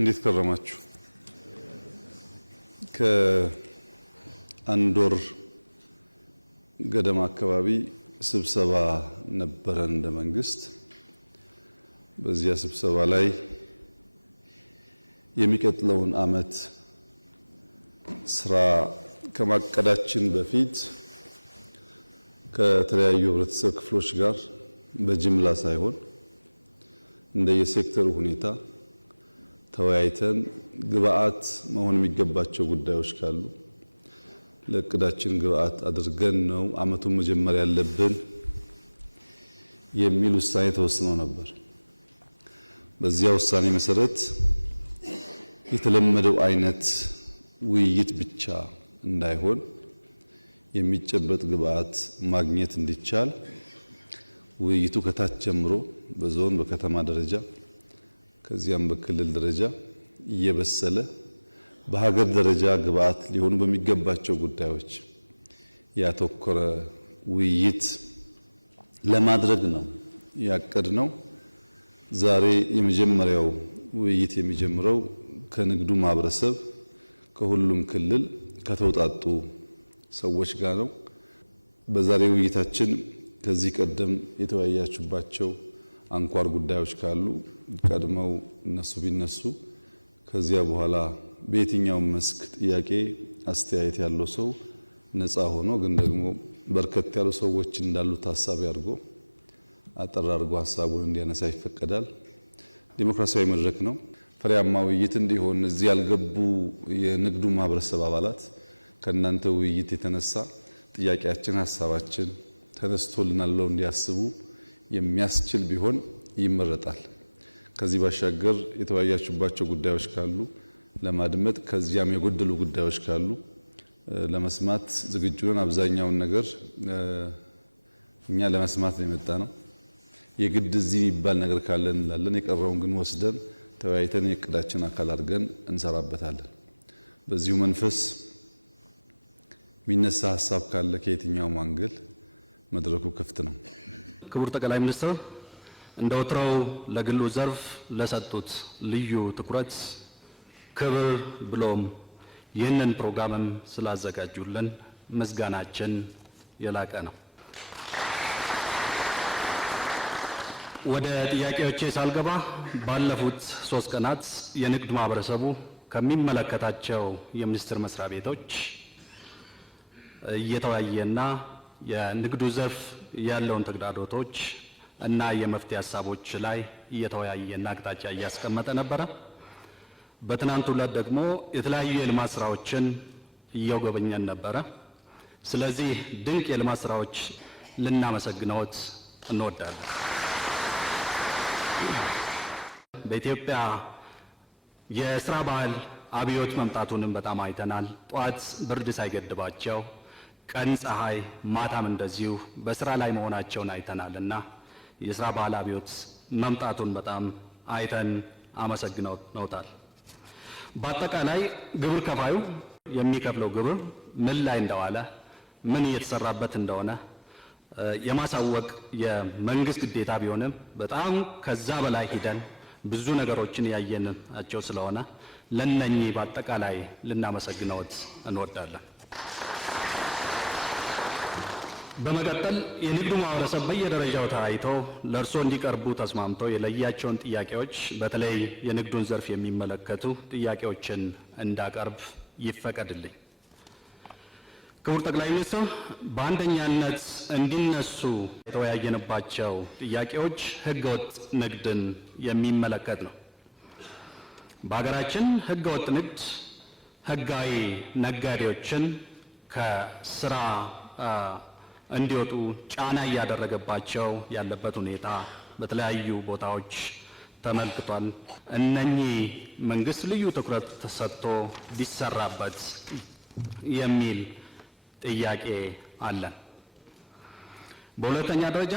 እንዴት ከረማችሁ? ከአንድ ወር ገደማ አካባቢ ስብሰባ ነበረን እንደ መንግስት። በዚያ ስብሰባ ላይ የሚቀጥለውን ዓመት ስራ ከማቀዳችን በፊት ከተለያዩ ህብረተሰብ ክፍሎች ጋር በጅምላ ሳይሆን እንደየሴክተሩ ሁኔታ ተወያይተን ግብአት መሆን የሚገባቸው ጉዳዮች ካሉ ለእቅዳችን ግብአት አድርገን ነው ዓመቱን መጀመር ያለብን የሚል ውሳኔ ተወስኖ ነበር። በዚያ ውሳኔ መሰረት የተለመደው አይነት ውይይት ብቻ እንዳይሆን የሚጨበጥ ግብአት ማግኘት እንዲቻል ውይይቱ ከታች ጀምሮ በዞን በከተማ ደረጃ ከዚያም በክልል ደረጃ እየበሰለ በሀገር ደረጃ ግብአት ሊሆኑ በሚገባቸው ጉዳዮች ያተኮረ ውይይት ለማድረግ ነው ያቀድነው። ዛሬ የመጀመሪያው ውይይት የሚጀምረው ከንግዱ ማህበረሰብ ከሁሉም ክልል ከተውጣጡ ሰዎች ጋር ነው። በዛሬ ውይይታችን ከዚህ ቀደም የተወያያችሁባቸው አንኳር ጉዳዮች ካሉ ቀድመው እነሱ ቢነሱ ከዚያ በኋላ በየትኛውም መስክ ጥያቄ አስተያየት ያለው ሰው ነፃ ሆኖ ግን ደግሞ በርከት ያሉ ሰዎች እንዳሉ ታሳቢ አድርጎ አጠር አድርጎ ሐሳቡን እንዲያነሳ ይፈቀዳል። ዲሞክራሲያዊ መድረክ ነው። ፍሬያማ ውይይት እንዲሆን እዚህ ያልገቡ የንግዱ ማህበረሰብ አባላት ከእናንተ ውይይት የተነሳ ጥያቄያችን ሐሳባችን ተነስቶልናል ብለው እንዲያስቡ የሚያስችል ቢሆን ይመረጣል። ከዚህ ባሻገር የተወያያችሁባቸው ጉዳዮች ካሉ ለማድመጥ ከዚያም የጎደሉ ጉዳዮች ካሉ ለመስማት ዝግጁ ነን። አብዛኛውን ነገር እኛ ለመስማት ነው የመጣ ነው። የግድ እዚህ የሚባል ነገር ካለ እንላለን። የቀረውን ግን ወስደን ተወያይተን የእቅዳችን አካል አድርገን እንሰራበታለን። በዚሁ መንፈስ የሚነሳ ሀሳብ ካለ ከየትኛውም አንግል መድረኩ ክፍት ነው። ክቡር ጠቅላይ ሚኒስትር እንደ ወትሮው ለግሉ ዘርፍ ለሰጡት ልዩ ትኩረት ክብር ብሎም ይህንን ፕሮግራምም ስላዘጋጁልን ምስጋናችን የላቀ ነው። ወደ ጥያቄዎቼ ሳልገባ ባለፉት 3 ቀናት የንግድ ማህበረሰቡ ከሚመለከታቸው የሚኒስቴር መስሪያ ቤቶች እየተወያየና የንግዱ ዘርፍ ያለውን ተግዳሮቶች እና የመፍትሄ ሀሳቦች ላይ እየተወያየና አቅጣጫ እያስቀመጠ ነበረ። በትናንቱ ዕለት ደግሞ የተለያዩ የልማት ስራዎችን እየጎበኘን ነበረ። ስለዚህ ድንቅ የልማት ስራዎች ልናመሰግነዎት እንወዳለን። በኢትዮጵያ የስራ ባህል አብዮት መምጣቱንም በጣም አይተናል። ጧት ብርድ ሳይገድባቸው ቀን ፀሐይ ማታም እንደዚሁ በስራ ላይ መሆናቸውን አይተናልና የስራ ባህል አብዮት መምጣቱን በጣም አይተን አመሰግነውታል። በአጠቃላይ ግብር ከፋዩ የሚከፍለው ግብር ምን ላይ እንደዋለ ምን እየተሰራበት እንደሆነ የማሳወቅ የመንግስት ግዴታ ቢሆንም በጣም ከዛ በላይ ሂደን ብዙ ነገሮችን ያየናቸው ስለሆነ ለነኚህ በአጠቃላይ ልናመሰግነዎት እንወዳለን። በመቀጠል የንግዱ ማህበረሰብ በየደረጃው ተወያይቶ ለእርሶ እንዲቀርቡ ተስማምቶ የለያቸውን ጥያቄዎች በተለይ የንግዱን ዘርፍ የሚመለከቱ ጥያቄዎችን እንዳቀርብ ይፈቀድልኝ። ክቡር ጠቅላይ ሚኒስትር፣ በአንደኛነት እንዲነሱ የተወያየንባቸው ጥያቄዎች ህገወጥ ንግድን የሚመለከት ነው። በሀገራችን ህገወጥ ንግድ ህጋዊ ነጋዴዎችን ከስራ እንዲወጡ ጫና እያደረገባቸው ያለበት ሁኔታ በተለያዩ ቦታዎች ተመልክቷል። እነኚህ መንግስት ልዩ ትኩረት ተሰጥቶ ቢሰራበት የሚል ጥያቄ አለን። በሁለተኛ ደረጃ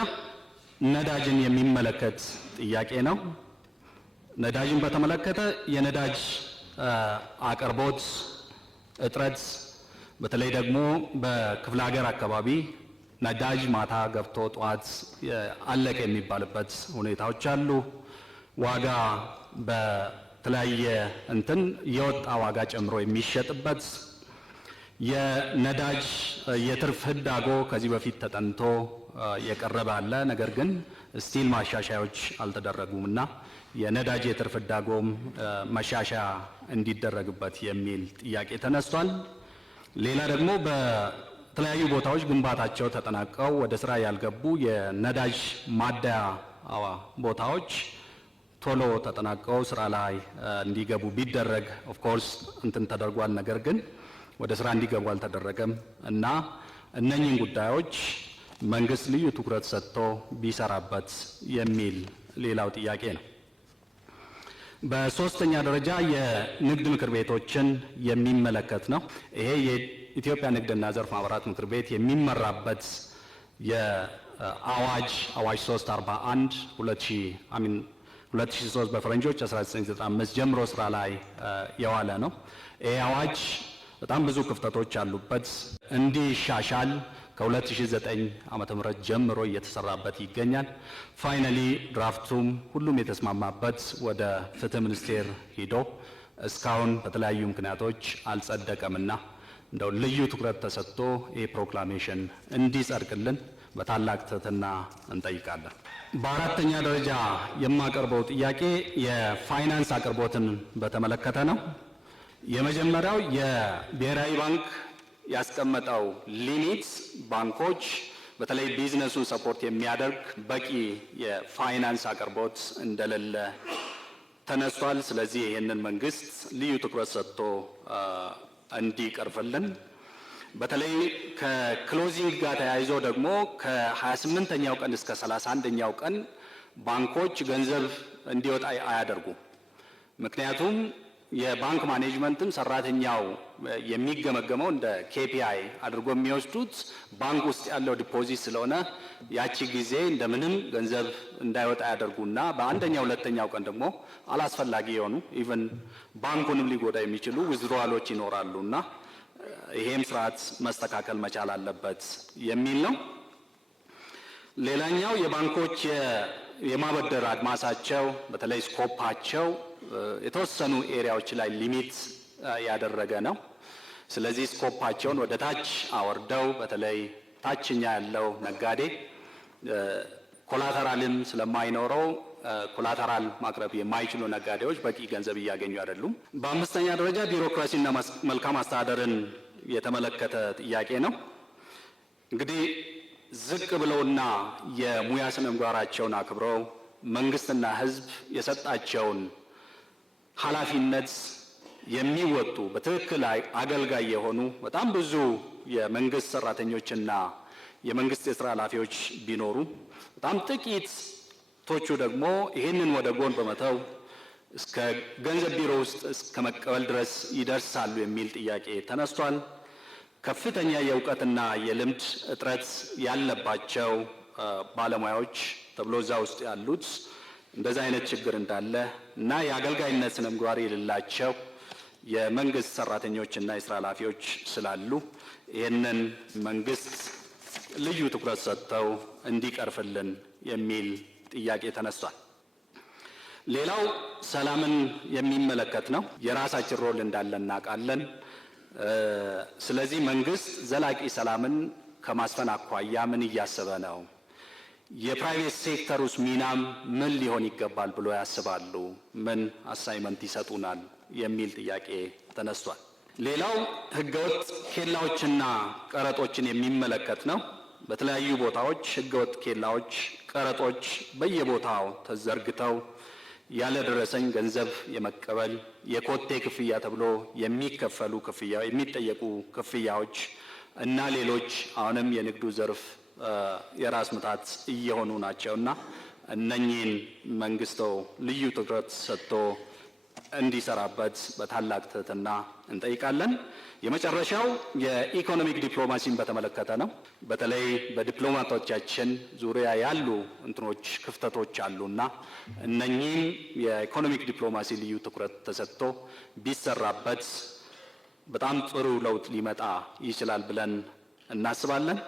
ነዳጅን የሚመለከት ጥያቄ ነው። ነዳጅን በተመለከተ የነዳጅ አቅርቦት እጥረት በተለይ ደግሞ በክፍለ ሀገር አካባቢ ነዳጅ ማታ ገብቶ ጧት አለቀ የሚባልበት ሁኔታዎች አሉ። ዋጋ በተለያየ የወጣ ዋጋ ጨምሮ የሚሸጥበት የነዳጅ የትርፍ ህዳጎ ከዚህ በፊት ተጠንቶ የቀረበ አለ። ነገር ግን ስቲል ማሻሻያዎች አልተደረጉም እና የነዳጅ የትርፍ ህዳጎም መሻሻያ እንዲደረግበት የሚል ጥያቄ ተነስቷል። ሌላ ደግሞ በተለያዩ ቦታዎች ግንባታቸው ተጠናቀው ወደ ስራ ያልገቡ የነዳጅ ማደያ ቦታዎች ቶሎ ተጠናቀው ስራ ላይ እንዲገቡ ቢደረግ ኦፍ ኮርስ ተደርጓል። ነገር ግን ወደ ስራ እንዲገቡ አልተደረገም እና እነኚህን ጉዳዮች መንግስት ልዩ ትኩረት ሰጥቶ ቢሰራበት የሚል ሌላው ጥያቄ ነው። በሶስተኛ ደረጃ የንግድ ምክር ቤቶችን የሚመለከት ነው። ይሄ የኢትዮጵያ ንግድና ዘርፍ ማህበራት ምክር ቤት የሚመራበት የአዋጅ 341 2003 በፈረንጆች 1995 ጀምሮ ስራ ላይ የዋለ ነው። ይሄ አዋጅ በጣም ብዙ ክፍተቶች ያሉበት እንዲሻሻል ከ2009 ዓመተ ምህረት ጀምሮ እየተሰራበት ይገኛል። ፋይናሊ ድራፍቱም ሁሉም የተስማማበት ወደ ፍትህ ሚኒስቴር ሂዶ እስካሁን በተለያዩ ምክንያቶች አልጸደቀምና እንደው ልዩ ትኩረት ተሰጥቶ ይህ ፕሮክላሜሽን እንዲጸድቅልን በታላቅ ትህትና እንጠይቃለን። በአራተኛ ደረጃ የማቀርበው ጥያቄ የፋይናንስ አቅርቦትን በተመለከተ ነው። የመጀመሪያው የብሔራዊ ባንክ ያስቀመጠው ሊሚት ባንኮች በተለይ ቢዝነሱን ሰፖርት የሚያደርግ በቂ የፋይናንስ አቅርቦት እንደሌለ ተነስቷል። ስለዚህ ይህንን መንግስት ልዩ ትኩረት ሰጥቶ እንዲቀርፍልን፣ በተለይ ከክሎዚንግ ጋር ተያይዞ ደግሞ ከ28ኛው ቀን እስከ 31ኛው ቀን ባንኮች ገንዘብ እንዲወጣ አያደርጉም። ምክንያቱም የባንክ ማኔጅመንትም ሰራተኛው የሚገመገመው እንደ ኬፒአይ አድርጎ የሚወስዱት ባንክ ውስጥ ያለው ዲፖዚት ስለሆነ ያቺ ጊዜ እንደምንም ገንዘብ እንዳይወጣ ያደርጉና በአንደኛው ሁለተኛው ቀን ደግሞ አላስፈላጊ የሆኑ ኢቨን ባንኩንም ሊጎዳ የሚችሉ ዊዝድሮዋሎች ይኖራሉና ይሄም ስርዓት መስተካከል መቻል አለበት የሚል ነው። ሌላኛው የባንኮች የማበደር አድማሳቸው በተለይ ስኮፓቸው የተወሰኑ ኤሪያዎች ላይ ሊሚት ያደረገ ነው። ስለዚህ ስኮፓቸውን ወደ ታች አወርደው በተለይ ታችኛ ያለው ነጋዴ ኮላተራልም ስለማይኖረው ኮላተራል ማቅረብ የማይችሉ ነጋዴዎች በቂ ገንዘብ እያገኙ አይደሉም። በአምስተኛ ደረጃ ቢሮክራሲና መልካም አስተዳደርን የተመለከተ ጥያቄ ነው። እንግዲህ ዝቅ ብለውና የሙያ ስነ ምግባራቸውን አክብረው መንግስትና ሕዝብ የሰጣቸውን ኃላፊነት የሚወጡ በትክክል አገልጋይ የሆኑ በጣም ብዙ የመንግስት ሰራተኞችና የመንግስት የስራ ኃላፊዎች ቢኖሩ በጣም ጥቂቶቹ ደግሞ ይህንን ወደ ጎን በመተው እስከ ገንዘብ ቢሮ ውስጥ እስከ መቀበል ድረስ ይደርሳሉ የሚል ጥያቄ ተነስቷል። ከፍተኛ የእውቀትና የልምድ እጥረት ያለባቸው ባለሙያዎች ተብሎ እዛ ውስጥ ያሉት እንደዛ አይነት ችግር እንዳለ እና የአገልጋይነት ስነ ምግባር የሌላቸው የመንግስት ሰራተኞችና የስራ ኃላፊዎች ስላሉ ይህንን መንግስት ልዩ ትኩረት ሰጥተው እንዲቀርፍልን የሚል ጥያቄ ተነስቷል። ሌላው ሰላምን የሚመለከት ነው። የራሳችን ሮል እንዳለ እናውቃለን። ስለዚህ መንግስት ዘላቂ ሰላምን ከማስፈን አኳያ ምን እያሰበ ነው? የፕራይቬት ሴክተር ውስጥ ሚናም ምን ሊሆን ይገባል ብሎ ያስባሉ? ምን አሳይመንት ይሰጡናል? የሚል ጥያቄ ተነስቷል። ሌላው ህገወጥ ኬላዎችና ቀረጦችን የሚመለከት ነው። በተለያዩ ቦታዎች ህገወጥ ኬላዎች፣ ቀረጦች በየቦታው ተዘርግተው ያለ ደረሰኝ ገንዘብ የመቀበል የኮቴ ክፍያ ተብሎ የሚከፈሉ የሚጠየቁ ክፍያዎች እና ሌሎች አሁንም የንግዱ ዘርፍ የራስ ምታት እየሆኑ ናቸውና እነኚህን መንግስት ልዩ ትኩረት ሰጥቶ እንዲሰራበት በታላቅ ትህትና እንጠይቃለን። የመጨረሻው የኢኮኖሚክ ዲፕሎማሲን በተመለከተ ነው። በተለይ በዲፕሎማቶቻችን ዙሪያ ያሉ ክፍተቶች አሉና እነኚህም የኢኮኖሚክ ዲፕሎማሲ ልዩ ትኩረት ተሰጥቶ ቢሰራበት በጣም ጥሩ ለውጥ ሊመጣ ይችላል ብለን እናስባለን።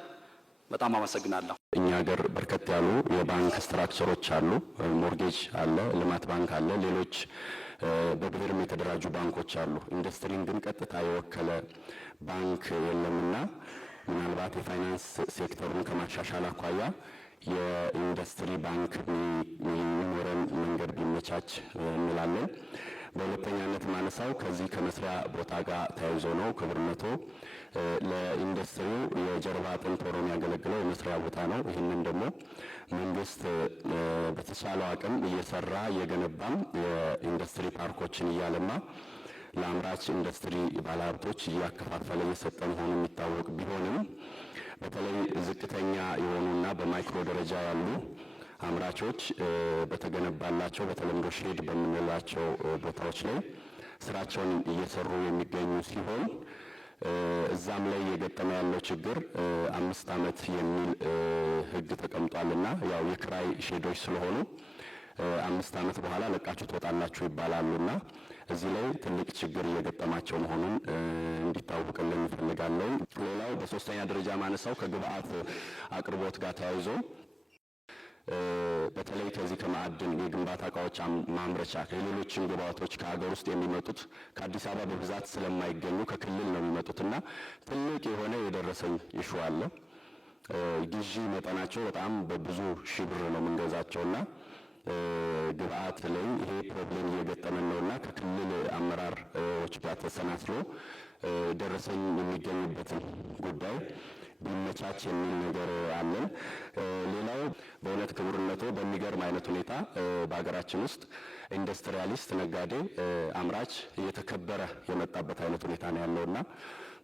በጣም አመሰግናለሁ። እኛ ሀገር በርከት ያሉ የባንክ ስትራክቸሮች አሉ። ሞርጌጅ አለ፣ ልማት ባንክ አለ፣ ሌሎች በብሔርም የተደራጁ ባንኮች አሉ። ኢንዱስትሪን ግን ቀጥታ የወከለ ባንክ የለምና ምናልባት የፋይናንስ ሴክተሩን ከማሻሻል አኳያ የኢንዱስትሪ ባንክ የሚኖረን መንገድ ቢመቻች እንላለን። በሁለተኛነት ማነሳው ከዚህ ከመስሪያ ቦታ ጋር ተያይዞ ነው። ክቡርነቶ ለኢንዱስትሪው የጀርባ አጥንት ሆኖ የሚያገለግለው የመስሪያ ቦታ ነው። ይህንን ደግሞ መንግስት በተቻለው አቅም እየሰራ እየገነባም የኢንዱስትሪ ፓርኮችን እያለማ ለአምራች ኢንዱስትሪ ባለሀብቶች እያከፋፈለ እየሰጠ መሆኑ የሚታወቅ ቢሆንም በተለይ ዝቅተኛ የሆኑና በማይክሮ ደረጃ ያሉ አምራቾች በተገነባላቸው በተለምዶ ሼድ በምንላቸው ቦታዎች ላይ ስራቸውን እየሰሩ የሚገኙ ሲሆን እዛም ላይ እየገጠመ ያለው ችግር 5 ዓመት የሚል ሕግ ተቀምጧልና ያው የክራይ ሼዶች ስለሆኑ 5 ዓመት በኋላ ለቃችሁ ትወጣላችሁ ይባላሉና እዚህ ላይ ትልቅ ችግር እየገጠማቸው መሆኑን እንዲታወቅልን እንፈልጋለን። ሌላው በሶስተኛ ደረጃ ማነሳው ከግብአት አቅርቦት ጋር ተያይዞ በተለይ ከዚህ ከማዕድን የግንባታ እቃዎች ማምረቻ ከሌሎችም ግብአቶች ከሀገር ውስጥ የሚመጡት ከአዲስ አበባ በብዛት ስለማይገኙ ከክልል ነው የሚመጡትና ትልቅ የሆነ የደረሰኝ ይሹ አለ። ግዢ መጠናቸው በጣም በብዙ ሺህ ብር ነው የምንገዛቸውና ግብአት ላይ ይሄ ፕሮብሌም እየገጠመን ነውና ከክልል አመራሮች ጋር ተሰናስሎ ደረሰኝ የሚገኝበትን ጉዳይ ቢመቻች የሚል ነገር አለን። ሌላው በእውነት ክቡርነቶ በሚገርም አይነት ሁኔታ በሀገራችን ውስጥ ኢንዱስትሪያሊስት፣ ነጋዴ፣ አምራች እየተከበረ የመጣበት አይነት ሁኔታ ነው ያለውና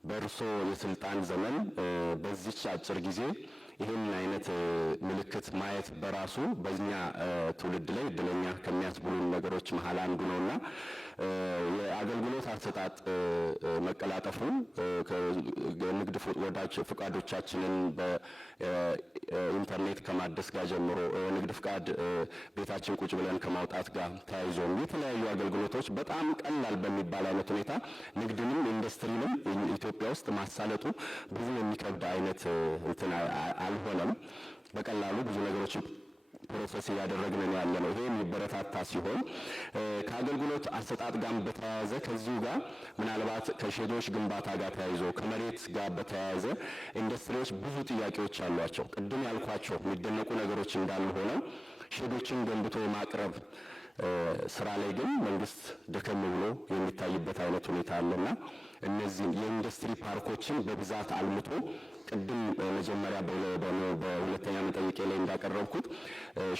በእርሶ የስልጣን ዘመን በዚች አጭር ጊዜ ይህን አይነት ምልክት ማየት በራሱ በእኛ ትውልድ ላይ እድለኛ ከሚያስብሉን ነገሮች መሀል አንዱ ነውና የአገልግሎት አሰጣጥ መቀላጠፉ ንግድ ፍቃዶቻችንን በኢንተርኔት ከማደስ ጋር ጀምሮ ንግድ ፍቃድ ቤታችን ቁጭ ብለን ከማውጣት ጋር ተያይዞ የተለያዩ አገልግሎቶች በጣም ቀላል በሚባል አይነት ሁኔታ ንግድንም ኢንዱስትሪንም ኢትዮጵያ ውስጥ ማሳለጡ ብዙ የሚከብድ አይነት እንትን አልሆነም። በቀላሉ ብዙ ነገሮች ፕሮሰስ እያደረግን ያለ ነው። ይሄ የሚበረታታ ሲሆን ከአገልግሎት አሰጣጥ ጋር በተያያዘ ከዚሁ ጋር ምናልባት ከሼዶች ግንባታ ጋር ተያይዞ ከመሬት ጋር በተያያዘ ኢንዱስትሪዎች ብዙ ጥያቄዎች አሏቸው። ቅድም ያልኳቸው የሚደነቁ ነገሮች እንዳሉ ሆነው ሼዶችን ገንብቶ ማቅረብ ስራ ላይ ግን መንግስት ደከም ብሎ የሚታይበት አይነት ሁኔታ አለና እነዚህ የኢንዱስትሪ ፓርኮችን በብዛት አልምቶ ቅድም መጀመሪያ በሁለተኛ መጠይቄ ላይ እንዳቀረብኩት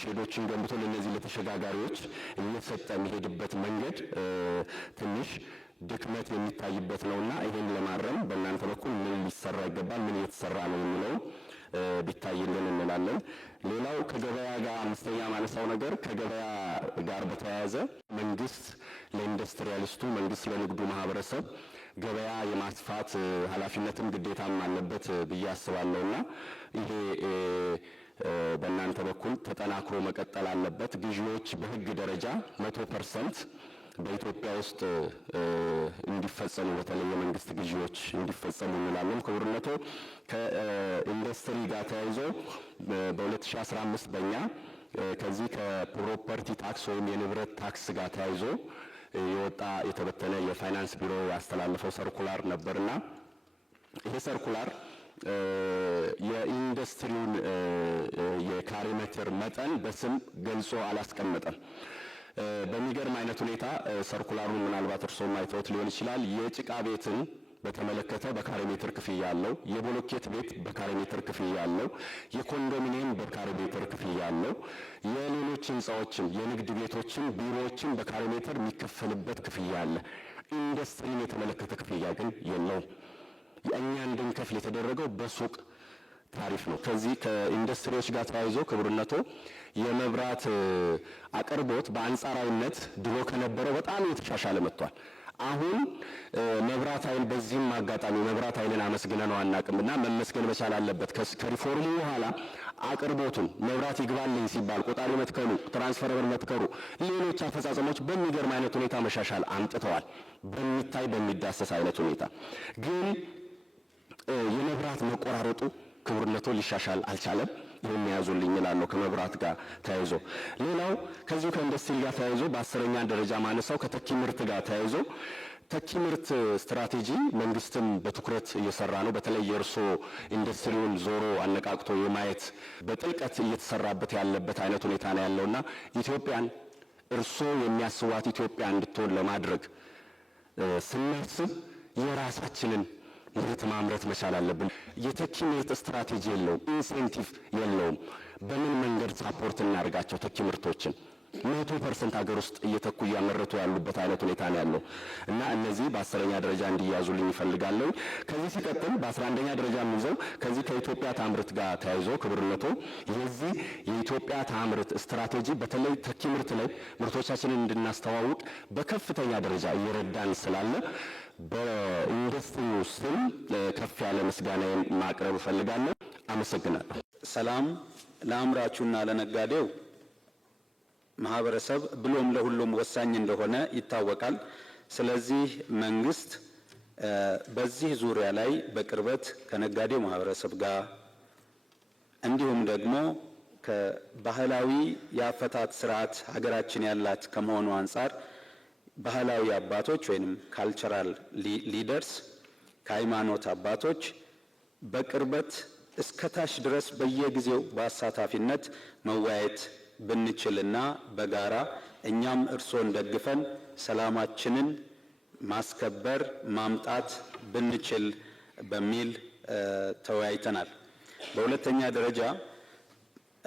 ሼዶችን ገንብቶ ለነዚህ ለተሸጋጋሪዎች እየሰጠ የሚሄድበት መንገድ ትንሽ ድክመት የሚታይበት ነውና ይሄን ለማረም በእናንተ በኩል ምን ሊሰራ ይገባል፣ ምን እየተሰራ ነው የሚለው ቢታይልን እንላለን። ሌላው ከገበያ ጋር አምስተኛ ማነሳው ነገር ከገበያ ጋር በተያያዘ መንግስት ለኢንዱስትሪያሊስቱ መንግስት ለንግዱ ማህበረሰብ ገበያ የማስፋት ኃላፊነትም ግዴታም አለበት ብዬ አስባለሁና ይሄ በእናንተ በኩል ተጠናክሮ መቀጠል አለበት። ግዢዎች በህግ ደረጃ 100% በኢትዮጵያ ውስጥ እንዲፈጸሙ በተለይ የመንግስት ግዢዎች እንዲፈጸሙ እንላለን። ክቡርነቶ ከኢንዱስትሪ ጋር ተያይዞ በ2015 በእኛ ከዚህ ከፕሮፐርቲ ታክስ ወይም የንብረት ታክስ ጋር ተያይዞ የወጣ የተበተነ የፋይናንስ ቢሮ ያስተላለፈው ሰርኩላር ነበርና ይሄ ሰርኩላር የኢንዱስትሪውን የካሬ ሜትር መጠን በስም ገልጾ አላስቀመጠም። በሚገርም አይነት ሁኔታ ሰርኩላሩን ምናልባት እርስዎም አይተውት ሊሆን ይችላል። የጭቃ ቤትን በተመለከተ በካሬ ሜትር ክፍያ አለው። የቦሎኬት ቤት በካሬ ሜትር ክፍያ አለው። የኮንዶሚኒየም በካሬ ሜትር ክፍያ አለው። የሌሎች ህንፃዎችም የንግድ ቤቶችም ቢሮዎችም በካሬ ሜትር የሚከፈልበት ክፍያ አለ። ኢንዱስትሪን የተመለከተ ክፍያ ግን የለውም። የእኛ እንድንከፍል የተደረገው በሱቅ ታሪፍ ነው። ከዚህ ከኢንዱስትሪዎች ጋር ተያይዞ ክቡርነቶ የመብራት አቅርቦት በአንጻራዊነት ድሮ ከነበረው በጣም የተሻሻለ መጥቷል። አሁን መብራት ኃይል በዚህም አጋጣሚ መብራት ኃይልን አመስግነ ነው አናቅምና መመስገን መቻል አለበት። ከሪፎርሙ በኋላ አቅርቦቱን መብራት ይግባልኝ ሲባል ቆጣሪ መትከሉ፣ ትራንስፈርመር መትከሩ፣ ሌሎች አፈጻጸሞች በሚገርም አይነት ሁኔታ መሻሻል አምጥተዋል። በሚታይ በሚዳሰስ አይነት ሁኔታ ግን የመብራት መቆራረጡ ክቡርነቶ ሊሻሻል አልቻለም። ይህን ያዙልኝ እላለሁ ከመብራት ጋር ተያይዞ። ሌላው ከዚሁ ከኢንዱስትሪ ጋር ተያይዞ በ10ኛ ደረጃ ማነሳው ከተኪ ምርት ጋር ተያይዞ ተኪ ምርት ስትራቴጂ መንግስትም በትኩረት እየሰራ ነው። በተለይ የእርሶ ኢንዱስትሪውን ዞሮ አነቃቅቶ የማየት በጥልቀት እየተሰራበት ያለበት አይነት ሁኔታ ነው ያለውና ኢትዮጵያን እርሶ የሚያስቧት ኢትዮጵያ እንድትሆን ለማድረግ ስናስብ የራሳችንን ምርት ማምረት መቻል አለብን። የተኪ ምርት ስትራቴጂ የለውም፣ ኢንሴንቲቭ የለውም። በምን መንገድ ሳፖርት እናርጋቸው ተኪ ምርቶችን 100% ሀገር ውስጥ እየተኩ እያመረቱ ያሉበት አይነት ሁኔታ ነው ያለው እና እነዚህ በ10ኛ ደረጃ እንዲያዙልኝ ይፈልጋለሁ። ከዚህ ሲቀጥል በ11ኛ ደረጃ የምንይዘው ከዚህ ከኢትዮጵያ ታምርት ጋር ተያይዞ ክቡርነቶ የዚህ የኢትዮጵያ ታምርት ስትራቴጂ በተለይ ተኪ ምርት ላይ ምርቶቻችንን እንድናስተዋውቅ በከፍተኛ ደረጃ እየረዳን ስላለ በኢንዱስትሪ ውስጥም ከፍ ያለ ምስጋናዬን ማቅረብ እፈልጋለሁ። አመሰግናለሁ። ሰላም ለአምራቹና ለነጋዴው ማህበረሰብ ብሎም ለሁሉም ወሳኝ እንደሆነ ይታወቃል። ስለዚህ መንግስት በዚህ ዙሪያ ላይ በቅርበት ከነጋዴው ማህበረሰብ ጋር እንዲሁም ደግሞ ከባህላዊ የአፈታት ስርዓት ሀገራችን ያላት ከመሆኑ አንጻር ባህላዊ አባቶች ወይም ካልቸራል ሊደርስ ከሃይማኖት አባቶች በቅርበት እስከታች ድረስ በየጊዜው በአሳታፊነት መወያየት ብንችልና በጋራ እኛም እርሶን ደግፈን ሰላማችንን ማስከበር ማምጣት ብንችል በሚል ተወያይተናል። በሁለተኛ ደረጃ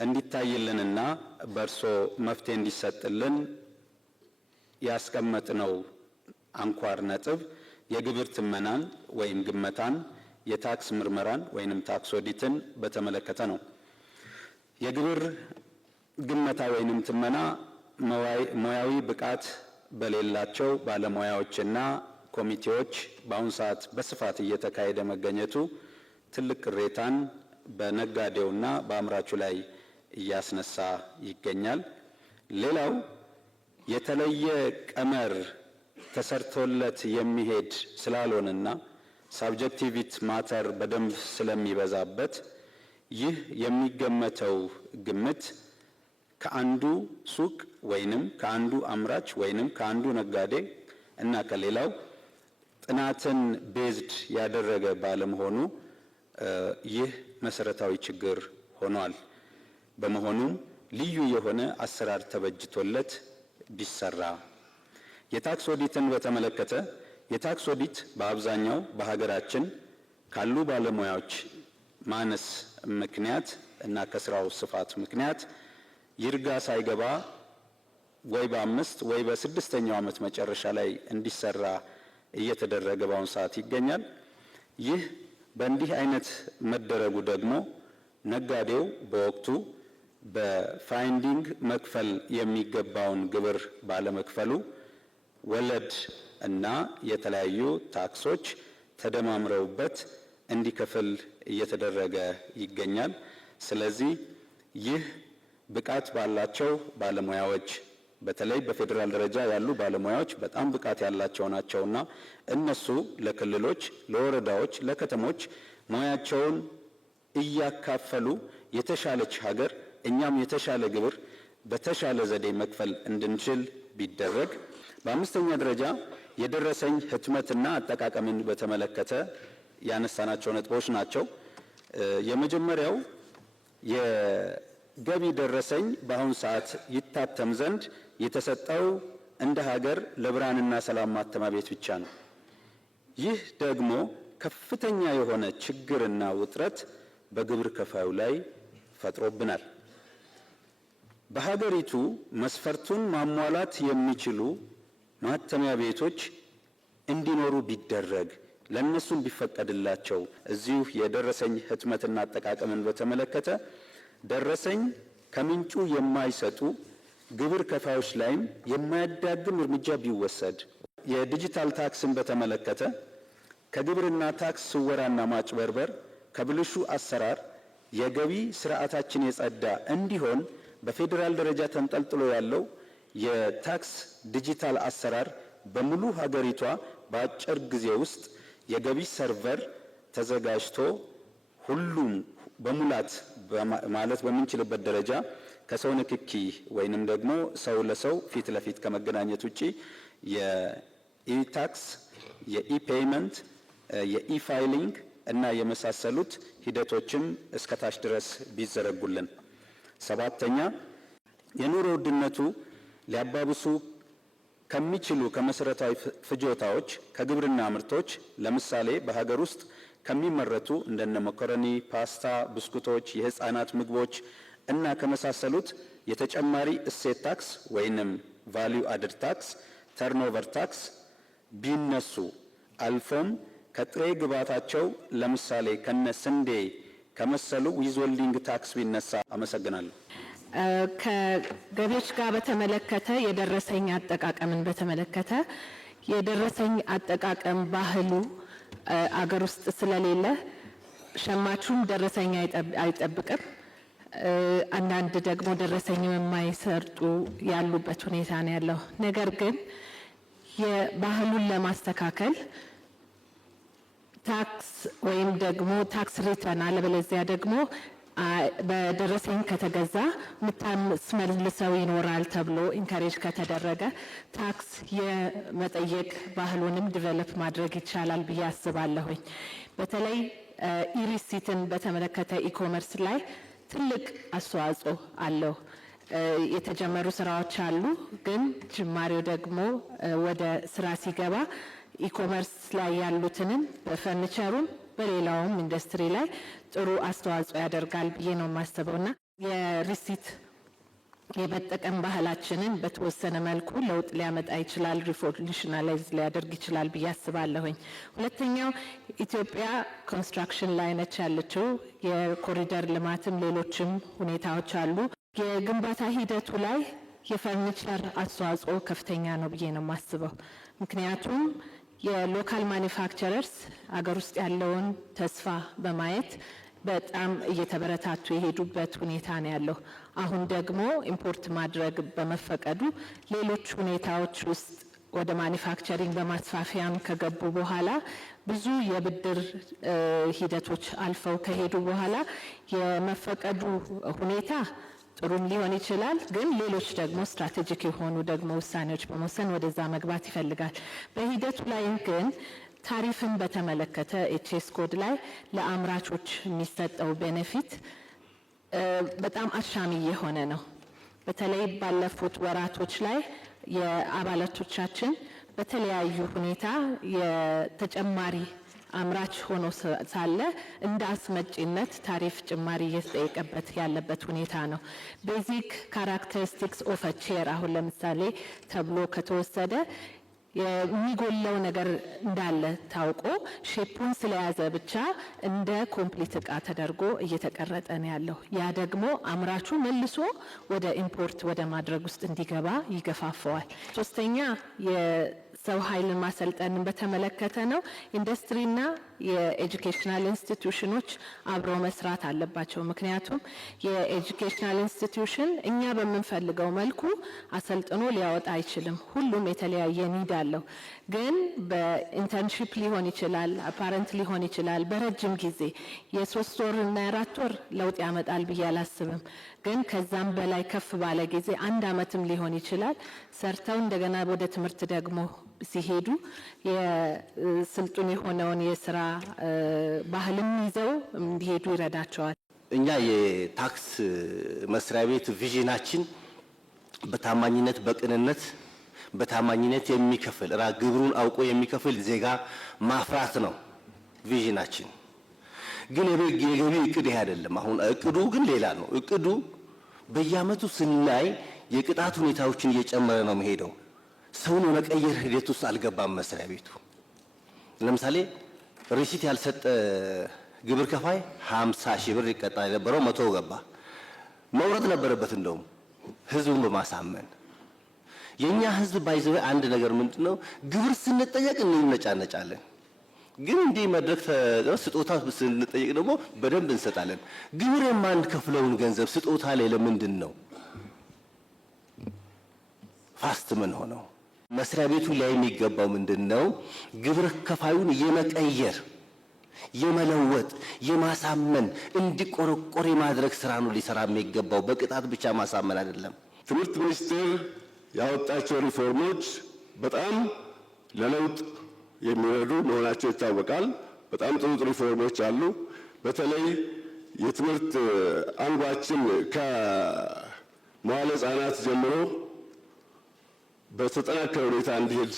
እንዲታይልንና በእርሶ መፍትሄ እንዲሰጥልን ያስቀመጥነው አንኳር ነጥብ የግብር ትመናን ወይም ግመታን፣ የታክስ ምርመራን ወይም ታክስ ኦዲትን በተመለከተ ነው። የግብር ግመታ ወይም ትመና ሙያዊ ብቃት በሌላቸው ባለሙያዎችና ኮሚቴዎች በአሁኑ ሰዓት በስፋት እየተካሄደ መገኘቱ ትልቅ ቅሬታን በነጋዴውና በአምራቹ ላይ እያስነሳ ይገኛል። ሌላው የተለየ ቀመር ተሰርቶለት የሚሄድ ስላልሆነና ሳብጀክቲቪቲ ማተር በደንብ ስለሚበዛበት ይህ የሚገመተው ግምት ከአንዱ ሱቅ ወይንም ከአንዱ አምራች ወይንም ከአንዱ ነጋዴ እና ከሌላው ጥናትን ቤዝድ ያደረገ ባለመሆኑ ይህ መሰረታዊ ችግር ሆኗል። በመሆኑም ልዩ የሆነ አሰራር ተበጅቶለት ቢሰራ። የታክስ ኦዲትን በተመለከተ የታክስ ኦዲት በአብዛኛው በሀገራችን ካሉ ባለሙያዎች ማነስ ምክንያት እና ከስራው ስፋት ምክንያት ይርጋ ሳይገባ ወይ በ5 ወይ በ6ኛው ዓመት መጨረሻ ላይ እንዲሰራ እየተደረገ በአሁኑ ሰዓት ይገኛል። ይህ በእንዲህ አይነት መደረጉ ደግሞ ነጋዴው በወቅቱ በፋይንዲንግ መክፈል የሚገባውን ግብር ባለመክፈሉ ወለድ እና የተለያዩ ታክሶች ተደማምረውበት እንዲከፍል እየተደረገ ይገኛል። ስለዚህ ይህ ብቃት ባላቸው ባለሙያዎች በተለይ በፌዴራል ደረጃ ያሉ ባለሙያዎች በጣም ብቃት ያላቸው ናቸውና እነሱ ለክልሎች፣ ለወረዳዎች፣ ለከተሞች ሙያቸውን እያካፈሉ የተሻለች ሀገር እኛም የተሻለ ግብር በተሻለ ዘዴ መክፈል እንድንችል ቢደረግ። በአምስተኛ ደረጃ የደረሰኝ ህትመትና አጠቃቀምን በተመለከተ ያነሳናቸው ነጥቦች ናቸው። የመጀመሪያው የገቢ ደረሰኝ በአሁኑ ሰዓት ይታተም ዘንድ የተሰጠው እንደ ሀገር ለብርሃንና ሰላም ማተሚያ ቤት ብቻ ነው። ይህ ደግሞ ከፍተኛ የሆነ ችግርና ውጥረት በግብር ከፋዩ ላይ ፈጥሮብናል። በሀገሪቱ መስፈርቱን ማሟላት የሚችሉ ማተሚያ ቤቶች እንዲኖሩ ቢደረግ ለነሱም ቢፈቀድላቸው። እዚሁ የደረሰኝ ህትመትና አጠቃቀምን በተመለከተ ደረሰኝ ከምንጩ የማይሰጡ ግብር ከፋዮች ላይም የማያዳግም እርምጃ ቢወሰድ። የዲጂታል ታክስን በተመለከተ ከግብርና ታክስ ስወራና ማጭበርበር ከብልሹ አሰራር የገቢ ስርዓታችን የጸዳ እንዲሆን በፌዴራል ደረጃ ተንጠልጥሎ ያለው የታክስ ዲጂታል አሰራር በሙሉ ሀገሪቷ በአጭር ጊዜ ውስጥ የገቢ ሰርቨር ተዘጋጅቶ ሁሉም በሙላት ማለት በምንችልበት ደረጃ ከሰው ንክኪ ወይንም ደግሞ ሰው ለሰው ፊት ለፊት ከመገናኘት ውጪ የኢታክስ፣ የኢፔይመንት፣ የኢፋይሊንግ እና የመሳሰሉት ሂደቶችም እስከታች ድረስ ቢዘረጉልን። ሰባተኛ የኑሮ ውድነቱ ሊያባብሱ ከሚችሉ ከመሰረታዊ ፍጆታዎች ከግብርና ምርቶች ለምሳሌ በሀገር ውስጥ ከሚመረቱ እንደነ መኮረኒ፣ ፓስታ፣ ብስኩቶች፣ የህፃናት ምግቦች እና ከመሳሰሉት የተጨማሪ እሴት ታክስ ወይንም ቫልዩ አድድ ታክስ፣ ተርኖቨር ታክስ ቢነሱ አልፎም ከጥሬ ግብዓታቸው ለምሳሌ ከነ ስንዴ ከመሰሉ ዊዝሆልዲንግ ታክስ ቢነሳ። አመሰግናለሁ። ከገቢዎች ጋር በተመለከተ የደረሰኝ አጠቃቀምን በተመለከተ የደረሰኝ አጠቃቀም ባህሉ አገር ውስጥ ስለሌለ ሸማቹም ደረሰኝ አይጠብቅም። አንዳንድ ደግሞ ደረሰኝ የማይሰርጡ ያሉበት ሁኔታ ነው ያለው። ነገር ግን የባህሉን ለማስተካከል ታክስ ወይም ደግሞ ታክስ ሪተርን አለበለዚያ ደግሞ በደረሰኝ ከተገዛ ምታስመልሰው ይኖራል ተብሎ ኢንካሬጅ ከተደረገ ታክስ የመጠየቅ ባህሉንም ዲቨሎፕ ማድረግ ይቻላል ብዬ አስባለሁኝ። በተለይ ኢሪሲትን በተመለከተ ኢኮመርስ ላይ ትልቅ አስተዋጽኦ አለው። የተጀመሩ ስራዎች አሉ፣ ግን ጅማሬው ደግሞ ወደ ስራ ሲገባ ኢኮመርስ ላይ ያሉትንም በፈርኒቸሩም በሌላውም ኢንዱስትሪ ላይ ጥሩ አስተዋጽኦ ያደርጋል ብዬ ነው የማስበውና የሪሲት የመጠቀም ባህላችንን በተወሰነ መልኩ ለውጥ ሊያመጣ ይችላል፣ ሪቮሉሽናላይዝ ሊያደርግ ይችላል ብዬ አስባለሁኝ። ሁለተኛው ኢትዮጵያ ኮንስትራክሽን ላይ ነች ያለችው። የኮሪደር ልማትም ሌሎችም ሁኔታዎች አሉ። የግንባታ ሂደቱ ላይ የፈርኒቸር አስተዋጽኦ ከፍተኛ ነው ብዬ ነው የማስበው። ምክንያቱም የሎካል ማኒፋክቸረርስ አገር ውስጥ ያለውን ተስፋ በማየት በጣም እየተበረታቱ የሄዱበት ሁኔታ ነው ያለው። አሁን ደግሞ ኢምፖርት ማድረግ በመፈቀዱ ሌሎች ሁኔታዎች ውስጥ ወደ ማኒፋክቸሪንግ በማስፋፊያም ከገቡ በኋላ ብዙ የብድር ሂደቶች አልፈው ከሄዱ በኋላ የመፈቀዱ ሁኔታ ጥሩም ሊሆን ይችላል። ግን ሌሎች ደግሞ ስትራቴጂክ የሆኑ ደግሞ ውሳኔዎች በመወሰን ወደዛ መግባት ይፈልጋል። በሂደቱ ላይ ግን ታሪፍን በተመለከተ ኤችኤስ ኮድ ላይ ለአምራቾች የሚሰጠው ቤኔፊት በጣም አሻሚ የሆነ ነው። በተለይ ባለፉት ወራቶች ላይ የአባላቶቻችን በተለያዩ ሁኔታ የተጨማሪ አምራች ሆኖ ሳለ እንደ አስመጪነት ታሪፍ ጭማሪ እየተጠየቀበት ያለበት ሁኔታ ነው። ቤዚክ ካራክተሪስቲክስ ኦፍ አ ቼር አሁን ለምሳሌ ተብሎ ከተወሰደ የሚጎለው ነገር እንዳለ ታውቆ ሼፑን ስለያዘ ብቻ እንደ ኮምፕሊት እቃ ተደርጎ እየተቀረጠ ነው ያለው። ያ ደግሞ አምራቹ መልሶ ወደ ኢምፖርት ወደ ማድረግ ውስጥ እንዲገባ ይገፋፈዋል። ሶስተኛ የሰው ኃይልን ማሰልጠንን በተመለከተ ነው። ኢንዱስትሪና የኤጁኬሽናል ኢንስቲትዩሽኖች አብረው መስራት አለባቸው። ምክንያቱም የኤጁኬሽናል ኢንስቲትዩሽን እኛ በምንፈልገው መልኩ አሰልጥኖ ሊያወጣ አይችልም። ሁሉም የተለያየ ኒድ አለው። ግን በኢንተርንሺፕ ሊሆን ይችላል፣ አፓረንት ሊሆን ይችላል። በረጅም ጊዜ የ3 ወር እና 4 ወር ለውጥ ያመጣል ብዬ አላስብም። ግን ከዛም በላይ ከፍ ባለ ጊዜ 1 ዓመትም ሊሆን ይችላል ሰርተው እንደገና ወደ ትምህርት ደግሞ ሲሄዱ የስልጡን የሆነውን የስራ ባህልም ይዘው እንዲሄዱ ይረዳቸዋል። እኛ የታክስ መስሪያ ቤት ቪዥናችን በታማኝነት በቅንነት በታማኝነት የሚከፍል ግብሩን አውቆ የሚከፍል ዜጋ ማፍራት ነው ቪዥናችን። ግን የገቢ እቅድ ይሄ አይደለም። አሁን እቅዱ ግን ሌላ ነው። እቅዱ በየአመቱ ስናይ የቅጣት ሁኔታዎችን እየጨመረ ነው መሄደው። ሰውን መቀየር ሂደት ውስጥ አልገባም መስሪያ ቤቱ። ለምሳሌ ሪሲት ያልሰጠ ግብር ከፋይ 50 ሺህ ብር ይቀጣ የነበረው 100 ገባ። መውረድ ነበረበት እንደውም ህዝቡን በማሳመን። የኛ ህዝብ ባይዘው አንድ ነገር ምንድነው ግብር ስንጠየቅ እንነጫነጫለን። ግን እንዲህ መድረክ ስጦታ ስንጠየቅ ደግሞ በደንብ እንሰጣለን። ግብር የማንከፍለውን ገንዘብ ስጦታ ላይ ለምንድን ነው ፋስት ምን ሆነው? መስሪያ ቤቱ ላይ የሚገባው ምንድነው ግብር ከፋዩን የመቀየር የመለወጥ የማሳመን እንዲቆረቆር የማድረግ ስራ ነው ሊሰራ የሚገባው። በቅጣት ብቻ ማሳመን አይደለም። ትምህርት ሚኒስቴር ያወጣቸው ሪፎርሞች በጣም ለለውጥ የሚረዱ መሆናቸው ይታወቃል። በጣም ጥሩ ሪፎርሞች አሉ። በተለይ የትምህርት አንጓችን ከመዋለ ሕጻናት ጀምሮ በተጠናከረ ሁኔታ እንዲሄድ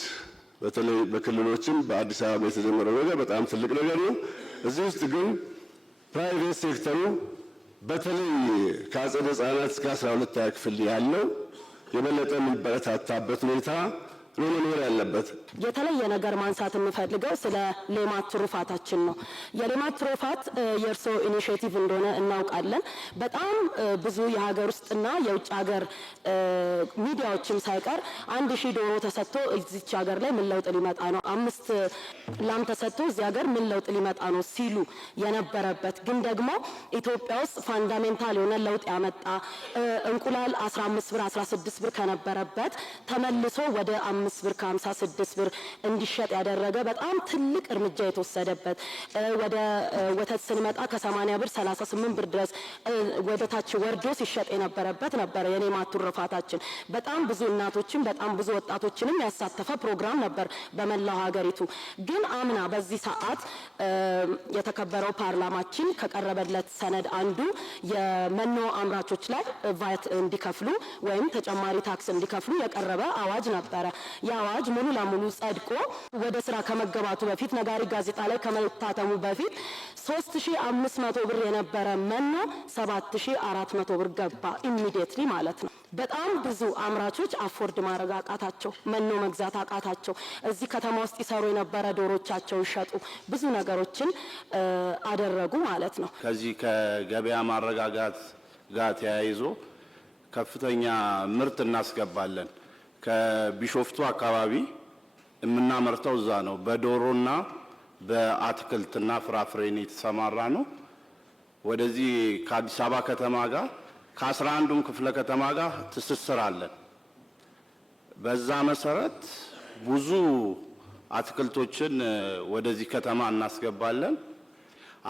በተለይ በክልሎችም በአዲስ አበባ የተጀመረው ነገር በጣም ትልቅ ነገር ነው። እዚህ ውስጥ ግን ፕራይቬት ሴክተሩ በተለይ ከአጸደ ሕጻናት እስከ 12ኛ ክፍል ያለው የበለጠ የሚበረታታበት ሁኔታ ነው መኖር ያለበት። የተለየ ነገር ማንሳት የምፈልገው ስለ ሌማት ትሩፋታችን ነው። የሌማት ትሩፋት የእርስዎ ኢኒሼቲቭ እንደሆነ እናውቃለን። በጣም ብዙ የሀገር ውስጥና የውጭ ሀገር ሚዲያዎችም ሳይቀር 1000 ዶሮ ተሰጥቶ እዚች ሀገር ላይ ምን ለውጥ ሊመጣ ነው፣ 5 ላም ተሰጥቶ እዚህ ሀገር ምን ለውጥ ሊመጣ ነው ሲሉ የነበረበት ግን ደግሞ ኢትዮጵያ ውስጥ ፋንዳሜንታል የሆነ ለውጥ ያመጣ እንቁላል 15 ብር 16 ብር ከነበረበት ተመልሶ ወደ 5 ብር ከ56 ብር እንዲሸጥ ያደረገ በጣም ትልቅ እርምጃ የተወሰደበት፣ ወደ ወተት ስንመጣ ከ80 ብር 38 ብር ድረስ ወደ ታች ወርዶ ሲሸጥ የነበረበት ነበረ። የሌማት ትሩፋታችን በጣም ብዙ እናቶችን በጣም ብዙ ወጣቶችንም ያሳተፈ ፕሮግራም ነበር በመላው ሀገሪቱ። ግን አምና በዚህ ሰዓት የተከበረው ፓርላማችን ከቀረበለት ሰነድ አንዱ የመኖ አምራቾች ላይ ቫት እንዲከፍሉ ወይም ተጨማሪ ታክስ እንዲከፍሉ የቀረበ አዋጅ ነበረ። የአዋጅ ሙሉ ለሙሉ ጸድቆ ወደ ስራ ከመገባቱ በፊት ነጋሪት ጋዜጣ ላይ ከመታተሙ በፊት 3500 ብር የነበረ መኖ 7400 ብር ገባ። ኢሚዲየትሊ ማለት ነው። በጣም ብዙ አምራቾች አፎርድ ማድረግ አቃታቸው፣ መኖ መግዛት አቃታቸው። እዚህ ከተማ ውስጥ ይሰሩ የነበረ ዶሮቻቸው ይሸጡ፣ ብዙ ነገሮችን አደረጉ ማለት ነው። ከዚህ ከገበያ ማረጋጋት ጋር ተያይዞ ከፍተኛ ምርት እናስገባለን። ከቢሾፍቱ አካባቢ የምናመርተው እዛ ነው። በዶሮና በአትክልትና ፍራፍሬን የተሰማራ ነው። ወደዚህ ከአዲስ አበባ ከተማ ጋር ከ11ዱም ክፍለ ከተማ ጋር ትስስር አለን። በዛ መሰረት ብዙ አትክልቶችን ወደዚህ ከተማ እናስገባለን።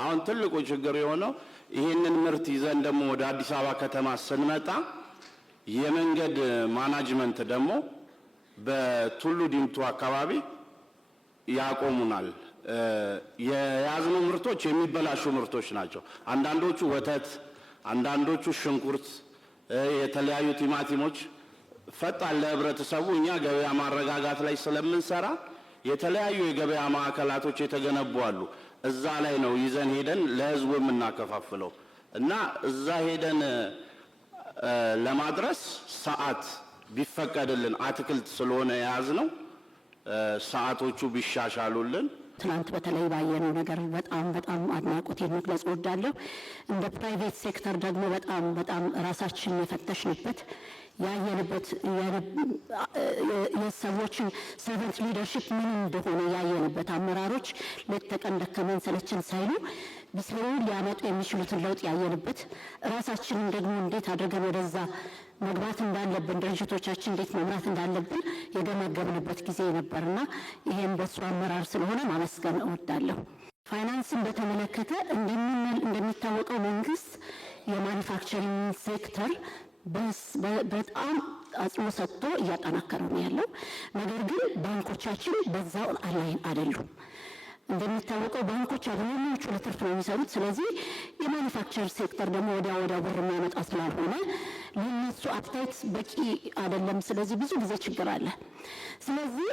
አሁን ትልቁ ችግር የሆነው ይህንን ምርት ይዘን ደግሞ ወደ አዲስ አበባ ከተማ ስንመጣ የመንገድ ማናጅመንት ደግሞ በቱሉ ዲምቱ አካባቢ ያቆሙናል። የያዝነው ምርቶች የሚበላሹ ምርቶች ናቸው። አንዳንዶቹ ወተት፣ አንዳንዶቹ ሽንኩርት፣ የተለያዩ ቲማቲሞች ፈጣን ለህብረተሰቡ እኛ ገበያ ማረጋጋት ላይ ስለምንሰራ የተለያዩ የገበያ ማዕከላቶች የተገነቡ አሉ። እዛ ላይ ነው ይዘን ሄደን ለህዝቡ የምናከፋፍለው እና እዛ ሄደን ለማድረስ ሰዓት ቢፈቀድልን አትክልት ስለሆነ የያዝነው ሰዓቶቹ ቢሻሻሉልን። ትናንት በተለይ ባየነው ነገር በጣም አድናቆቴን መግለጽ እወዳለሁ። እንደ ፕራይቬት ሴክተር ደግሞ በጣም ራሳችንን የፈተሽንበት ያየንበት የሰዎችን ሰርቨንት ሊደርሺፕ ምን እንደሆነ ያየንበት አመራሮች ሌት ተቀን ደከመን ሰለቸን ሳይሉ ቢሰሩ ሊያመጡ የሚችሉትን ለውጥ ያየንበት ራሳችንን ደግሞ እንዴት አድርገን ወደዛ መግባት እንዳለብን ድርጅቶቻችን እንዴት መምራት እንዳለብን የገመገብንበት ጊዜ ነበርና ይሄን በሱ አመራር ስለሆነ ማመስገን እወዳለሁ። ፋይናንስን በተመለከተ እንደሚታወቀው መንግስት የማኒፋክቸሪንግ ሴክተር በጣም አጽንኦ ሰጥቶ እያጠናከረ ነው ያለው። ነገር ግን ባንኮቻችን በዛው አላይን አይደሉም። እንደሚታወቀው ባንኮች አብዛኞቹ ለትርፍ ነው የሚሰሩት። ስለዚህ የማኒፋክቸር ሴክተር ደግሞ ወዲያ ብር የሚያመጣ ስላልሆነ ለነሱ አፕታይት በቂ አይደለም። ስለዚህ ብዙ ጊዜ ችግር አለ። ስለዚህ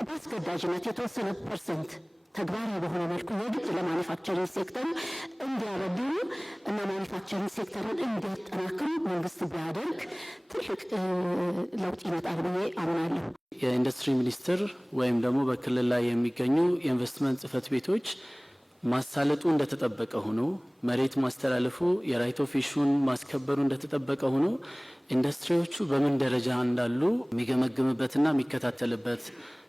በአስገዳጅነት የተወሰነ ፐርሰንት ተግባራዊ በሆነ መልኩ የግድ ለማኒፋክቸሪንግ ሴክተሩ እንዲያበድሩ እና ማኒፋክቸሪንግ ሴክተሩን እንዲያጠናክሩ መንግስት ቢያደርግ ትልቅ ለውጥ ይመጣል ብዬ አምናለሁ። የኢንዱስትሪ ሚኒስቴር ወይም ደግሞ በክልል ላይ የሚገኙ የኢንቨስትመንት ጽህፈት ቤቶች ማሳለጡ እንደተጠበቀ ሆኖ መሬት ማስተላለፉ የራይት ኦፍ ኢሹን ማስከበሩ እንደተጠበቀ ሆኖ ኢንዱስትሪዎቹ በምን ደረጃ እንዳሉ የሚገመግምበትና የሚከታተልበት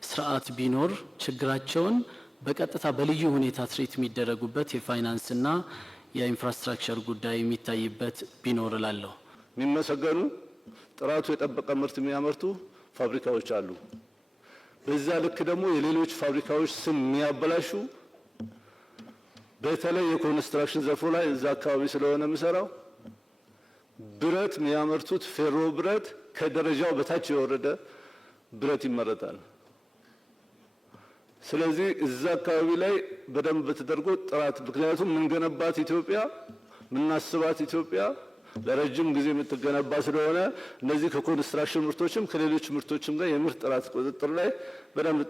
ስርዓት ቢኖር ችግራቸውን በቀጥታ በልዩ ሁኔታ ትሪት የሚደረጉበት የፋይናንስና የኢንፍራስትራክቸር ጉዳይ የሚታይበት ቢኖር እላለሁ። የሚመሰገኑ ጥራቱ የጠበቀ ምርት የሚያመርቱ ፋብሪካዎች አሉ። በዛ ልክ ደግሞ የሌሎች ፋብሪካዎች ስም የሚያበላሹ በተለይ የኮንስትራክሽን ዘርፉ ላይ እዛ አካባቢ ስለሆነ የምሰራው ብረት የሚያመርቱት ፌሮ ብረት ከደረጃው በታች የወረደ ብረት ይመረታል። ስለዚህ እዛ አካባቢ ላይ በደንብ ተደርጎ ጥራት ምክንያቱም ምንገነባት ኢትዮጵያ ምናስባት ኢትዮጵያ ለረጅም ጊዜ የምትገነባ ስለሆነ እነዚህ ከኮንስትራክሽን ምርቶችም ከሌሎች ምርቶችም ጋር የምርት ጥራት ቁጥጥር ላይ በደንብ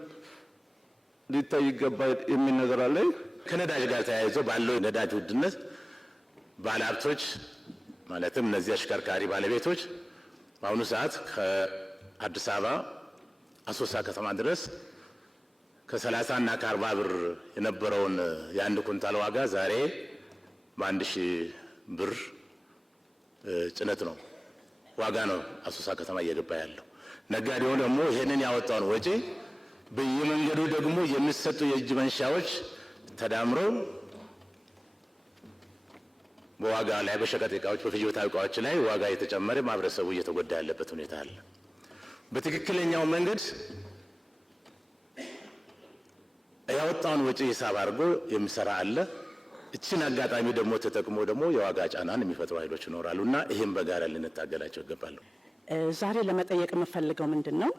ሊታይ ይገባል የሚል ነገር አለ። ከነዳጅ ጋር ተያይዞ ባለው ነዳጅ ውድነት ባለሀብቶች ማለትም እነዚህ አሽከርካሪ ባለቤቶች በአሁኑ ሰዓት ከአዲስ አበባ አሶሳ ከተማ ድረስ ከ30 እና ከ40 ብር የነበረውን የአንድ ኩንታል ዋጋ ዛሬ በ1000 ብር ጭነት ነው ዋጋ ነው አሶሳ ከተማ እየገባ ያለው። ነጋዴው ደግሞ ይሄንን ያወጣውን ወጪ በየመንገዱ ደግሞ የሚሰጡ የእጅ መንሻዎች ተዳምረው በዋጋ ላይ በሸቀጥ ዕቃዎች በፍጆታ ዕቃዎች ላይ ዋጋ የተጨመረ ማህበረሰቡ እየተጎዳ ያለበት ሁኔታ አለ። በትክክለኛው መንገድ ያወጣውን ወጪ ሂሳብ አድርጎ የሚሰራ አለ። እቺን አጋጣሚ ደግሞ ተጠቅሞ ደግሞ የዋጋ ጫናን የሚፈጥሩ ኃይሎች ይኖራሉና ይሄን በጋራ ልንታገላቸው ይገባል። ዛሬ ለመጠየቅ የምፈልገው ምንድነው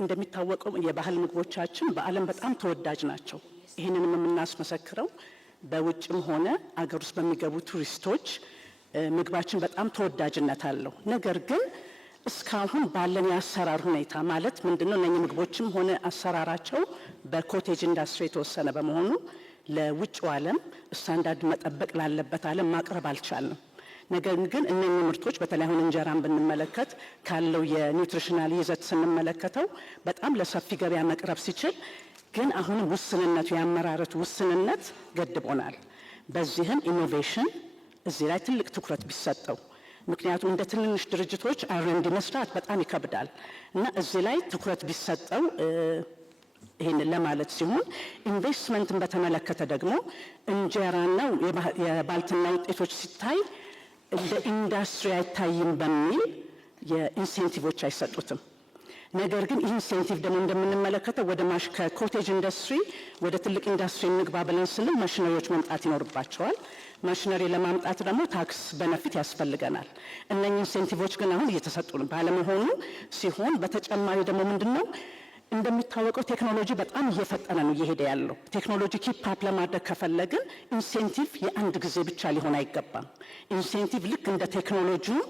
እንደሚታወቀው የባህል ምግቦቻችን በዓለም በጣም ተወዳጅ ናቸው። ይህንንም የምናስመሰክረው በውጭም ሆነ አገር ውስጥ በሚገቡ ቱሪስቶች ምግባችን በጣም ተወዳጅነት አለው። ነገር ግን እስካሁን ባለን የአሰራር ሁኔታ ማለት ምንድነው እነኚህ ምግቦችም ሆነ አሰራራቸው በኮቴጅ ኢንዱስትሪ የተወሰነ በመሆኑ ለውጭው ዓለም ስታንዳርድ መጠበቅ ላለበት ዓለም ማቅረብ አልቻልንም። ነገር ግን እነኚህ ምርቶች በተለይ አሁን እንጀራን ብንመለከት ካለው የኒውትሪሽናል ይዘት ስንመለከተው በጣም ለሰፊ ገበያ መቅረብ ሲችል ግን አሁንም ውስንነቱ የአመራረቱ ውስንነት ገድቦናል። በዚህም ኢኖቬሽን እዚህ ላይ ትልቅ ትኩረት ቢሰጠው ምክንያቱም እንደ ትንንሽ ድርጅቶች አር&ዲ መስራት በጣም ይከብዳል እና እዚህ ላይ ትኩረት ቢሰጠው ይሄን ለማለት ሲሆን ኢንቨስትመንትን በተመለከተ ደግሞ እንጀራና የባልትና ውጤቶች ሲታይ እንደ ኢንዱስትሪ አይታይም በሚል የኢንሴንቲቮች አይሰጡትም። ነገር ግን ኢንሴንቲቭ ደግሞ እንደምንመለከተው ወደ ከኮቴጅ ኢንዱስትሪ ወደ ትልቅ ኢንዱስትሪ እንግባ ብለን ስንል ማሽነሪዎች መምጣት ይኖርባቸዋል። ማሽነሪ ለማምጣት ደግሞ ታክስ በነፊት ያስፈልገናል። እነኚህ ኢንሴንቲቮች ግን አሁን እየተሰጡ ባለመሆኑ ሲሆን በተጨማሪ ደግሞ ምንድነው እንደሚታወቀው ቴክኖሎጂ በጣም እየፈጠነ ነው እየሄደ ያለው። ቴክኖሎጂ ኪፕ አፕ ለማድረግ ከፈለግን ኢንሴንቲቭ የአንድ ጊዜ ብቻ ሊሆን አይገባም። ኢንሴንቲቭ ልክ እንደ ቴክኖሎጂው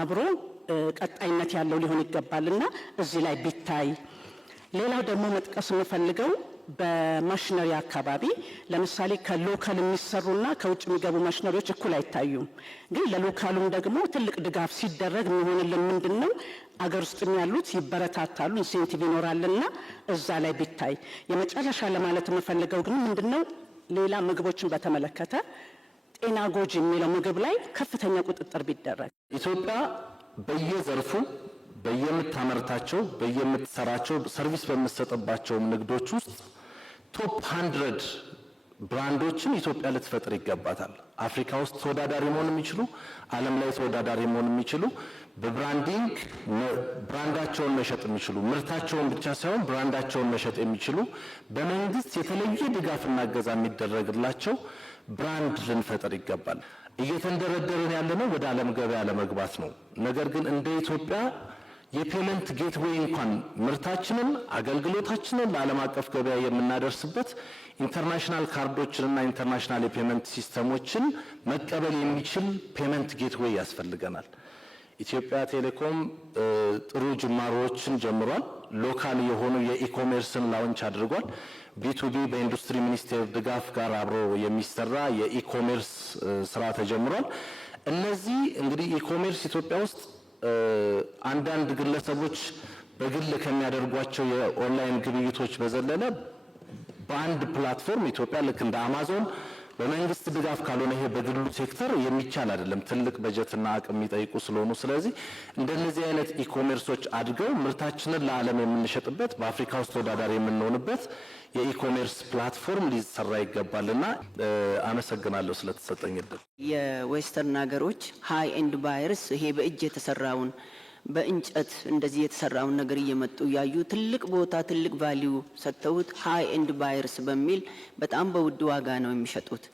አብሮ ቀጣይነት ያለው ሊሆን ይገባልና እዚህ ላይ ቢታይ። ሌላው ደግሞ መጥቀስ የምፈልገው በማሽነሪ አካባቢ ለምሳሌ ከሎካል የሚሰሩና ከውጭ የሚገቡ ማሽነሪዎች እኩል አይታዩም። ግን ለሎካሉም ደግሞ ትልቅ ድጋፍ ሲደረግ የሚሆንልን ምንድነው አገር ውስጥ ያሉት ይበረታታሉ፣ ኢንሴንቲቭ ይኖራልና እዛ ላይ ቢታይ። የመጨረሻ ለማለት የምፈልገው ግን ምንድነው ሌላ ምግቦችን በተመለከተ ጤና ጎጂ የሚለው ምግብ ላይ ከፍተኛ ቁጥጥር ቢደረግ ኢትዮጵያ በየዘርፉ በየምታመርታቸው በየምትሰራቸው ሰርቪስ በምትሰጥባቸው ንግዶች ውስጥ ቶፕ 100 ብራንዶችን ኢትዮጵያ ልትፈጥር ይገባታል። አፍሪካ ውስጥ ተወዳዳሪ መሆን የሚችሉ ዓለም ላይ ተወዳዳሪ መሆን የሚችሉ በብራንዲንግ ብራንዳቸውን መሸጥ የሚችሉ ምርታቸውን ብቻ ሳይሆን ብራንዳቸውን መሸጥ የሚችሉ በመንግስት የተለየ ድጋፍና እገዛ የሚደረግላቸው ብራንድ ልንፈጥር ይገባል። እየተንደረደርን ያለነው ወደ ዓለም ገበያ ለመግባት ነው። ነገር ግን እንደ ኢትዮጵያ የፔመንት ጌትዌይ እንኳን ምርታችንን አገልግሎታችንን ለዓለም አቀፍ ገበያ የምናደርስበት ኢንተርናሽናል ካርዶችንና ኢንተርናሽናል የፔመንት ሲስተሞችን መቀበል የሚችል ፔመንት ጌትዌይ ያስፈልገናል። ኢትዮጵያ ቴሌኮም ጥሩ ጅማሮዎችን ጀምሯል። ሎካል የሆኑ የኢኮሜርስን ላውንች አድርጓል። ቢቱቢ በኢንዱስትሪ ሚኒስቴር ድጋፍ ጋር አብሮ የሚሰራ የኢኮሜርስ ስራ ተጀምሯል። እነዚህ እንግዲህ ኢኮሜርስ ኢትዮጵያ ውስጥ አንዳንድ ግለሰቦች በግል ከሚያደርጓቸው የኦንላይን ግብይቶች በዘለለ በአንድ ፕላትፎርም ኢትዮጵያ ልክ እንደ አማዞን በመንግስት ድጋፍ ካልሆነ ይሄ በግሉ ሴክተር የሚቻል አይደለም። ትልቅ በጀትና አቅም የሚጠይቁ ስለሆኑ ስለዚህ እንደነዚህ አይነት ኢኮሜርሶች አድገው ምርታችንን ለዓለም የምንሸጥበት በአፍሪካ ውስጥ ተወዳዳሪ የምንሆንበት የኢኮሜርስ ፕላትፎርም ሊሰራ ይገባልና አመሰግናለሁ ስለተሰጠኝ እድል። የዌስተርን ሀገሮች ሃይ ኤንድ ባየርስ ይሄ በእጅ የተሰራውን በእንጨት እንደዚህ የተሰራውን ነገር እየመጡ ያዩ ትልቅ ቦታ ትልቅ ቫልዩ ሰጥተውት ሃይ ኤንድ ባየርስ በሚል በጣም በውድ ዋጋ ነው የሚሸጡት።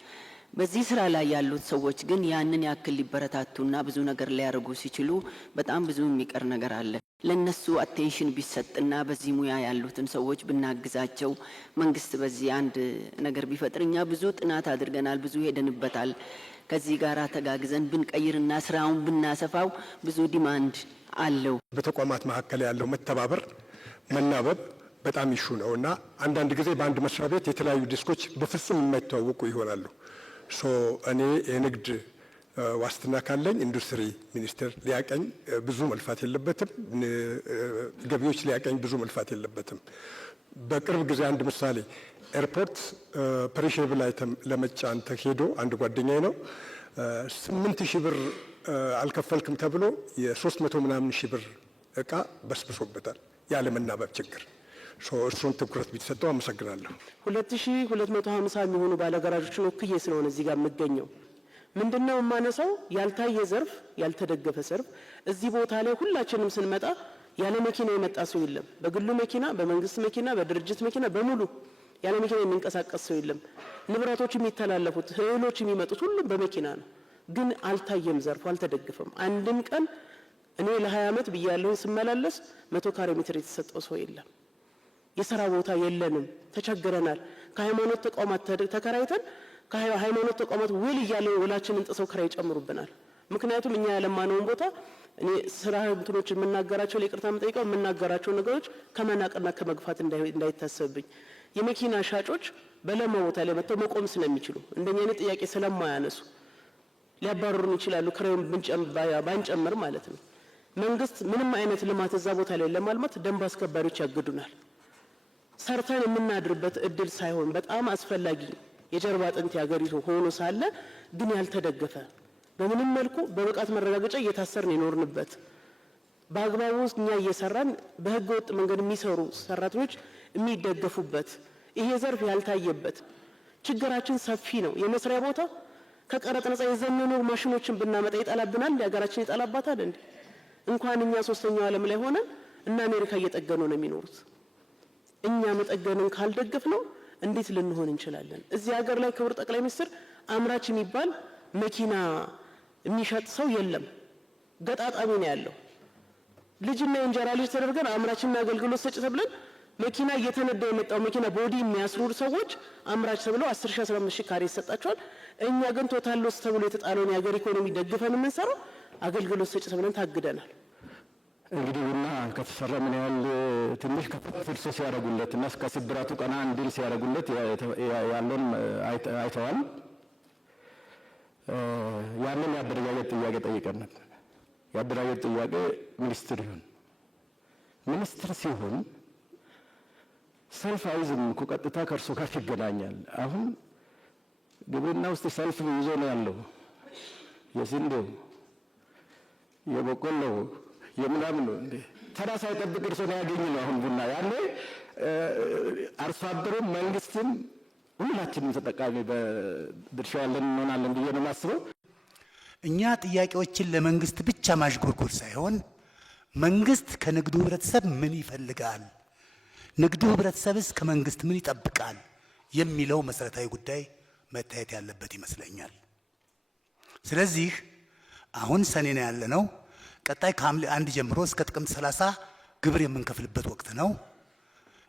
በዚህ ስራ ላይ ያሉት ሰዎች ግን ያንን ያክል ሊበረታቱና ብዙ ነገር ሊያደርጉ ሲችሉ በጣም ብዙ የሚቀር ነገር አለ። ለነሱ አቴንሽን ቢሰጥና በዚህ ሙያ ያሉትን ሰዎች ብናግዛቸው፣ መንግስት በዚህ አንድ ነገር ቢፈጥር፣ እኛ ብዙ ጥናት አድርገናል፣ ብዙ ሄደንበታል። ከዚህ ጋር ተጋግዘን ብንቀይርና ስራውን ብናሰፋው ብዙ ዲማንድ አለው። በተቋማት መካከል ያለው መተባበር መናበብ በጣም ይሹ ነውና አንዳንድ ጊዜ በአንድ መስሪያ ቤት የተለያዩ ዲስኮች በፍጹም የማይተዋወቁ ይሆናሉ። እኔ የንግድ ዋስትና ካለኝ ኢንዱስትሪ ሚኒስቴር ሊያቀኝ ብዙ መልፋት የለበትም። ገቢዎች ሊያቀኝ ብዙ መልፋት የለበትም። በቅርብ ጊዜ አንድ ምሳሌ ኤርፖርት ፐሪሼብል አይተም ለመጫን ተሄዶ አንድ ጓደኛዬ ነው 8,000 ብር አልከፈልክም ተብሎ የ300 ምናምን ሺህ ብር እቃ በስብሶበታል ያለ መናበብ ችግር። እሱን ትኩረት ቢሰጠው አመሰግናለሁ። 2250 የሚሆኑ ባለጋራዦችን ወክዬ ስለሆነ እዚህ ጋር የምገኘው ምንድነው የማነሳው ያልታየ ዘርፍ ያልተደገፈ ዘርፍ እዚህ ቦታ ላይ ሁላችንም ስንመጣ ያለ መኪና የመጣ ሰው የለም። በግሉ መኪና፣ በመንግስት መኪና፣ በድርጅት መኪና በሙሉ ያለ መኪና የሚንቀሳቀስ ሰው የለም። ንብረቶች የሚተላለፉት እህሎች የሚመጡት ሁሉም በመኪና ነው። ግን አልታየም፣ ዘርፉ አልተደገፈም። አንድም ቀን እኔ ለ20 ዓመት ብያለሁ ስመላለስ 100 ካሬ ሜትር የተሰጠው ሰው የለም። የሥራ ቦታ የለንም፣ ተቸግረናል። ከሃይማኖት ተቋማት ተከራይተን ከሃይማኖት ተቋማት ውል እያለን ውላችንን ጥሰው ክራይ ይጨምሩብናል። ምክንያቱም እኛ ያለማነውን ቦታ እኔ ስራ እንትኖች የምናገራቸው ለይቅርታ የምጠይቀው የምናገራቸው ነገሮች ከመናቅና ከመግፋት እንዳይታሰብብኝ የመኪና ሻጮች በለማ ቦታ ላይ መጥተው መቆም ስለሚችሉ እንደኛ አይነት ጥያቄ ስለማያነሱ ሊያባረሩን ይችላሉ። ክራዩን ባንጨምር ማለት ነው። መንግስት ምንም አይነት ልማት እዛ ቦታ ላይ ለማልማት ደንብ አስከባሪዎች ያግዱናል። ሰርተን የምናድርበት እድል ሳይሆን በጣም አስፈላጊ የጀርባ አጥንት ያገሪቱ ሆኖ ሳለ ግን ያልተደገፈ በምንም መልኩ በብቃት መረጋገጫ እየታሰርን የኖርንበት በአግባቡ እኛ እየሰራን በህገ ወጥ መንገድ የሚሰሩ ሰራተኞች የሚደገፉበት ይሄ ዘርፍ ያልታየበት ችግራችን ሰፊ ነው። የመስሪያ ቦታ ከቀረጥ ነጻ የዘመኑ ማሽኖችን ብናመጣ ይጣላብናል። እንደ ሀገራችን ይጣላባታል እንዴ? እንኳን እኛ ሶስተኛው ዓለም ላይ ሆነን እና አሜሪካ እየጠገኑ ነው የሚኖሩት። እኛ መጠገንን ካልደገፍ ነው እንዴት ልንሆን እንችላለን? እዚህ ሀገር ላይ ክቡር ጠቅላይ ሚኒስትር አምራች የሚባል መኪና የሚሸጥ ሰው የለም። ገጣጣሚ ነው ያለው። ልጅና የእንጀራ ልጅ ተደርገን አምራችና አገልግሎት ሰጪ ተብለን መኪና እየተነዳ የመጣው መኪና ቦዲ የሚያስሩር ሰዎች አምራች ተብለው 10,000 15,000 ካሬ ይሰጣቸዋል። እኛ ግን ቶታል ሎስ ተብሎ የተጣለውን የሀገር ኢኮኖሚ ደግፈን የምንሰራው አገልግሎት ሰጪ ተብለን ታግደናል። እንግዲህ ቡና ከተሰራ ምን ያህል ትንሽ ከፍርሶ ሲያደርጉለት እና እስከ ስብራቱ ቀና እንዲል ሲያደርጉለት ያለውን አይተዋል። ያንን የአደረጃጀት ጥያቄ ጠይቀን ነበር። የአደረጃጀት ጥያቄ ሚኒስትር ይሁን ሚኒስትር ሲሆን ሰልፍ አይዝም እኮ ቀጥታ ከእርሱ ጋር ይገናኛል። አሁን ግብርና ውስጥ ሰልፍ ይዞ ነው ያለው። የስንዴው የበቆሎው የምናምን ነው እንዴ? ተራ ሳይጠብቅ እርሶ ነው ያገኝ ነው። አሁን ቡና ያኔ አርሶ አደሩም መንግስትም ሁላችንም ተጠቃሚ በድርሻ ያለን እንሆናለን ብዬ ነው የማስበው። እኛ ጥያቄዎችን ለመንግስት ብቻ ማሽጎርጎር ሳይሆን መንግስት ከንግዱ ህብረተሰብ ምን ይፈልጋል፣ ንግዱ ህብረተሰብስ ከመንግስት ምን ይጠብቃል የሚለው መሰረታዊ ጉዳይ መታየት ያለበት ይመስለኛል። ስለዚህ አሁን ሰኔ ነው ያለነው። ቀጣይ ከሐምሌ 1 ጀምሮ እስከ ጥቅምት 30 ግብር የምንከፍልበት ወቅት ነው።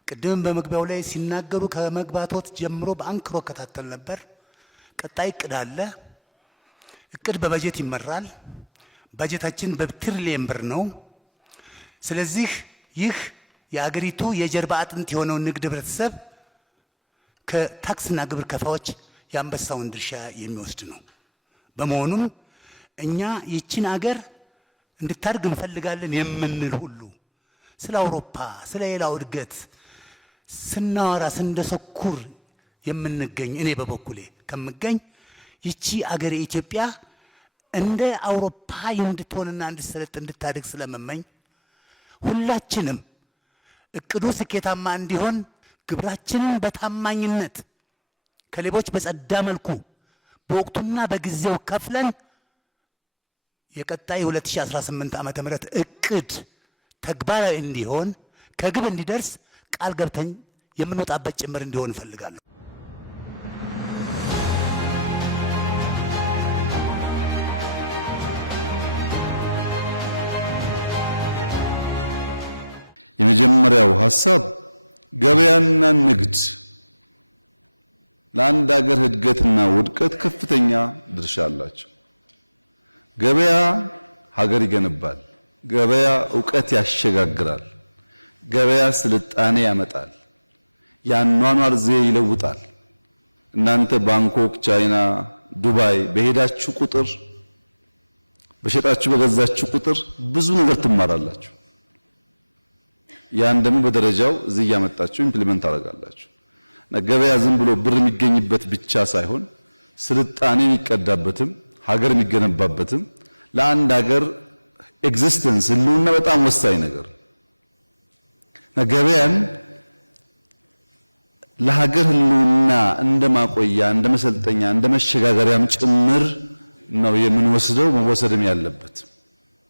ቅድም በመግቢያው ላይ ሲናገሩ ከመግባቶት ጀምሮ በአንክሮ ከታተል ነበር። ቀጣይ እቅድ አለ። እቅድ በበጀት ይመራል። በጀታችን በትሪሊየን ብር ነው። ስለዚህ ይህ የአገሪቱ የጀርባ አጥንት የሆነው ንግድ ህብረተሰብ ከታክስና ግብር ከፋዮች የአንበሳውን ድርሻ የሚወስድ ነው። በመሆኑም እኛ ይችን አገር እንድታድግ እንፈልጋለን የምንል ሁሉ ስለ አውሮፓ ስለ ሌላው እድገት ስናወራ ስንደሰኩር የምንገኝ እኔ በበኩሌ ከምገኝ ይቺ አገር ኢትዮጵያ እንደ አውሮፓ እንድትሆንና እንድትሰለጥ እንድታድግ ስለመመኝ ሁላችንም እቅዱ ስኬታማ እንዲሆን ግብራችንን በታማኝነት ከሌቦች በጸዳ መልኩ በወቅቱና በጊዜው ከፍለን የቀጣይ 2018 ዓመተ ምህረት እቅድ ተግባራዊ እንዲሆን ከግብ እንዲደርስ ቃል ገብተን የምንወጣበት ጭምር እንዲሆን እፈልጋለሁ። የመጀመሪያው ሐሳብ ገበያና ንግድ ለአንድ ሀገር እድገትና ውድቀት ከፍተኛ ድርሻ አላቸው። ገበያ ሀገር ይገነባል። ገበያ ዕውቀት ያሸጋግራል። ገበያ ስልጣኔ ያመጣል። የአኗኗር ዘዬ ይለውጣል። እናንተ ባንኮክ፣ ቻይና፣ ዱባይ በሄዳችሁ ቁጥር በሸጣችሁ በገዛችሁ ቁጥር ብዙ ነገር ትማራላችሁ። ያን ደግሞ በደረጃው እዚህ እያመጣችሁ ኢምፕሊመንት ታደርጋላችሁ። ገበያ ዝም ብሎ ብር የሚገኝበት ብቻ ሳይሆን ስልጣኔ የሚቀዳበትም ሀገር የሚገነባበትም ለአንድ ሀገር ኤግዚስተንስ ህልውና በጣም ወሳኝ ነገር ገበያን ለሀገር ህልውና እንደ ማቆያ፣ እንደ መሰልጠኛ፣ እንደ መሸጋገሪያም ጭምር ነው የምንወስደው መወሰድም ያለበት።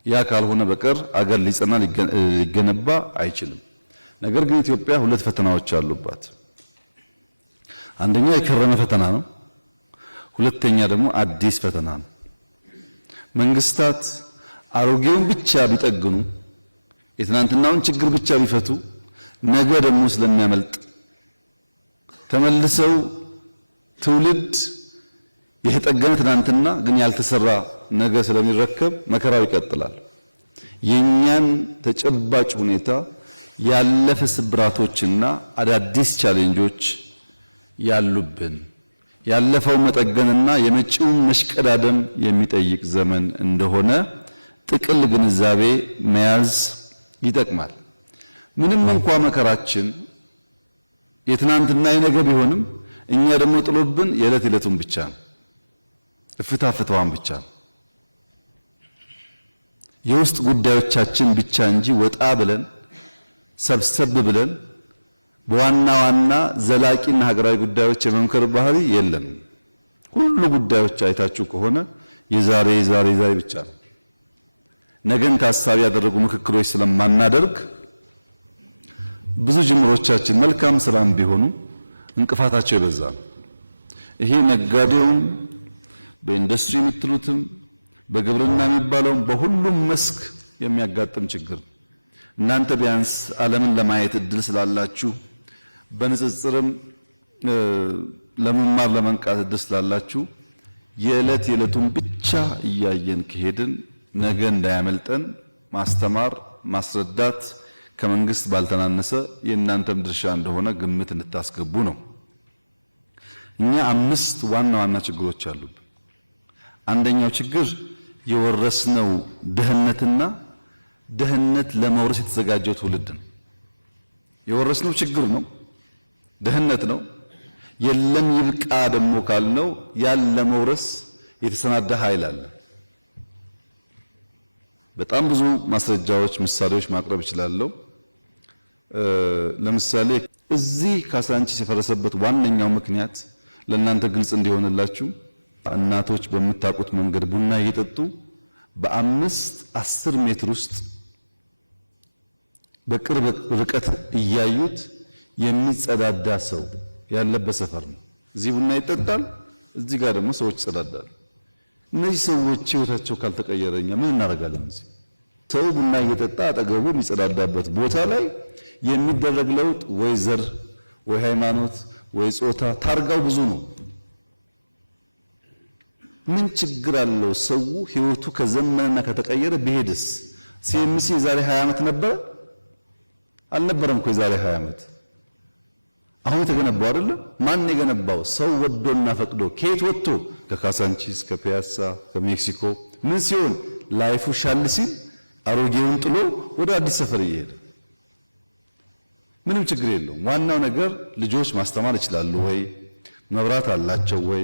ያ ካልሆነ በቀር አገር ሊጸና ሊገነባ አይችልም። ነገር ግን ኢትዮጵያ ሁለት ፈተናዎች አሉባት። አንደኛ የከረመ ፈተና ነው። ሁለተኛ ደግሞ አዲስ ፈተና ነው። መንግስታት አሮጌውን ብቻ ቢጠግኑ፣ የትናንትናውን ችግር ብቻ ቢፈቱ ነገ ደግሞ ስለሚያመልጥ ተመልሰው ትውልድ የተጠገነ ትናንትና ግን ያልተሰራ ነገ ስለሚረከብ መከራው ይቀጥላል። የኛን ተጨባጭ ሁኔታ ያለፈ ስብራቶችና አዳዲስ ቻሌንጆች ያሉብን ያለፈው መጠገንና የመጪውን መሽቀዳደም የሚጠይቅ ዘመን እንደሆነ ጥቅል ግንዛቤ መያዝ ይጠቅማል። ምንም እንኳ መከራችን የትናንትና የነገ ቢሆንም እኛ ደግሞ ጥሎብን የዕለት ዕለቱን ብቻ ነው፣ ፍታፍታዋን ብቻ ነው፣ የውስጥ ጉዳዮቻችን ብቻ እንጂ ወጣ ብለን ሰብሰብ ብለን በዋና ዋና ዘላቂና ሀገራዊ ጉዳዮች የመምከር ባህሪ የለም። ሁሉ ጉዳዮች አይታችሁ ከሆነ የዛሬ ብቻ ነው። ነገን ታሳቢ ያደረጉ ምክክሮች ስለማናደርግ ብዙ ጅምሮቻችን መልካም ስራም ቢሆኑ እንቅፋታቸው የበዛ ነው። ይሄ ነጋዴውም በኢንዱስትሪ የምትሉትም በግብርና የሚባለውም በሁሉም መስክ የሚያጋጥም ችግር። እናንተ ቢያንስ ዓለምን ለማየት እድል ስላላችሁ በንጽጽርም ለመማር ለመንቃት እድል ስላላችሁ የዕለቱን ብቻ እያየን ከሄድን ነገ እንዳያመልጠን ማስተማር ማስረዳት ከመንግስት ባልተናነሰ የእናንተም ድርሻ እንደሆነ ግምት እንድታስገቡ ነው። እኛ 5 ዋና ዋና ችግሮች አሉብን። አንደኛው ችግር የወረስነው ድህነትና ድህነት ለመውረስ የተዘጋጀው ትውልድ ነው። የወረስነው ችግር ነው፣ ድህነት ነው። የለም ይብቃ ደግሞ ካልነው ያን ለመውረስ የተሰናዳ ኃይል አለ። በጣም ብዙ ማስረጃዎች፣ ምሳሌዎች ማቅረብ እችላለሁ። ለምሳሌ እዚህ ካሳንቺስ የፈረሰበት ዋነኛው ምክንያት ለእናንተ ግልጽ እንዲሆንላችሁ እናቶች በምታውቁት መንገድ ቡና እየጠጡ በ5-10 ሜትር ውስጥ በቅርብ ርቀት እያዩት የሚጸዳዳ ሰው ያለበት ሰፈር ነው። እዚህ ቡና ይጠጣል፣ እዚህ ጋር ደግሞ ሰዎች ይጸዳዳሉ። እነዚህ ሰዎች ህይወታቸው ካልተቀየረኛ ምን እናደርጋለን? እዚህ ሰው ቡና እየጠጣ አጠገቡ የሚጸዳዳበት ቦታ ላይ የሚደረግ ለውጥ ወይ ዘር ወይ ሃይማኖት ወይ ጾታ ታርጋው ብዙ ነው። ምን ችግር አለው? ሰው ህይወቱ ከዘመነና ከተቀየረ ቢሄድስ? ሲኤምሲ የዛሬ 20 ዓመት ነበረ አልነበረም እኮ የዛሬ 20 ዓመት። አሁን የተገነባው አይደለም። ማን የገነባው? ሰው ወዶና ፈቅዶ። ከየት ወጥቶ? ከካሳንቺስ፣ ከፒያሳ፣ ከሜክሲኮ። ምን ሲሆን ላይፉ ሻል ሲል አሮጌውን ጥሎ ወደ አዲስ ሰፈር እየሄደ ምንም ችግር የለውም። ዋናው ነገር ልጆች ማስተማር ይችላሉ ወይ? መብራት አላቸው ወይ?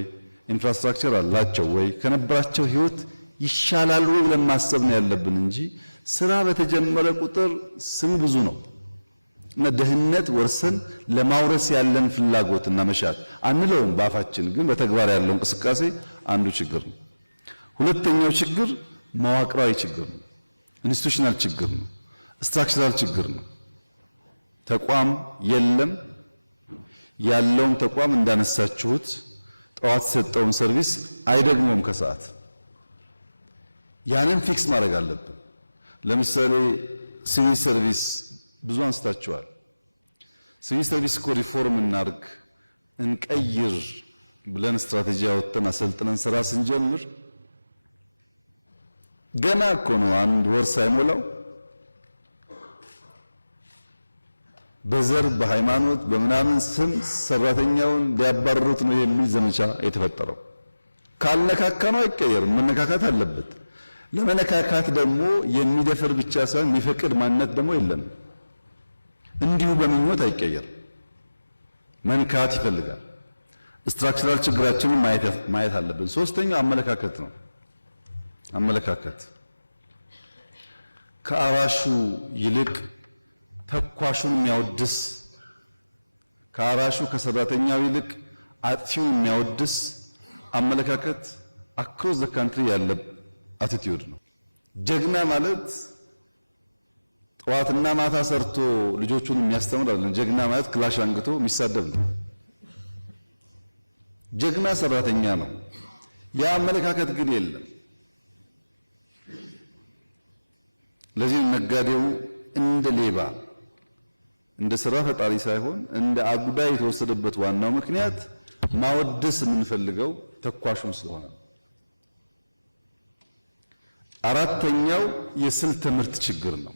ኢንፍራስትራክቸር አላቸው ወይ? ከነበራቸው ህይወት ይሻላል ወይ ብለን ማሰብ ነው ያለብን እንጂ ስራ በተጀመረ ቁጥር ስሙ ብዙ ነው እና ድህነት ወርሰን ለማውረስ ያለን ፍላጎትና መሻት አንለውም በአፋችን፣ ግን በተግባር ያለው እንቅስቃሴ አንዱ ችግር ነው። ሁለተኛው ችግር መዋቅራዊ ችግር ነው። ኢንስቲቱሽናል ችግር ነው፣ ስትራክቸራል ችግር ነው። ተቋም የለም። ያለውም ተቋም እንዳነሳችሁት ጠዋት የሰጠውን ሰርቪስ አይደግሞም ከሰዓት። ያንን ፊክስ ማድረግ አለብን። ለምሳሌ ሲቪል ሰርቪስ ብዙ አንስታችኋል። ሲቪል ሰርቪስ እኮ ሪፎርም እናርግ እንቀይር ብለን ስትራቴጂ አወጥተን አሰልጥነን ስራ ስንጀምር ገና እኮ ነው 1 ወር ሳይሞላው በዘር በሃይማኖት በምናምን ስም ሰራተኛውን ሊያባርሩት ነው የሚል ዘመቻ የተፈጠረው። ካልነካካ ነው አይቀየርም፣ መነካካት አለበት። ለመነካካት ደግሞ የሚደፍር ብቻ ሳይሆን የሚፈቅድ ማንነት ደግሞ የለም። እንዲሁ በምኞት አይቀየርም፣ መንካት ይፈልጋል። ስትራክቸራል ችግራችንን ማየት አለብን። ሶስተኛው አመለካከት ነው። አመለካከት ከአራሹ ይልቅ ተኳሹን የሚያወድስ፣ ከአራሹ ከሰራተኛው ይልቅ አጥፊውን የሚያወድስ አመለካከት አክሮስ ዘ ካንትሪ ያለ አቲቲዩድ ነው። ጀግና ማለት ጠዋትና ማታ ሰርቶ ልጆቹን የሚያስተምር አይደለም። ጀግና ማለት ክላሽ አንግቶ የሚሳደብ ነው። ጀግና ሰራተኛ ነው። ያ አመለካከት ግን የለም። ለዚህ ነጋዴው እንደ ሌባ እንደ ስራ ፈጣሪ ሳይሆን እንደ አጉዳይ የተወሰደበት ዋናው ምክንያት ማወደስ የምንፈልገው ተኳሹን ስለሆነ። አራተኛው የስልት ምርት ችግር ነው።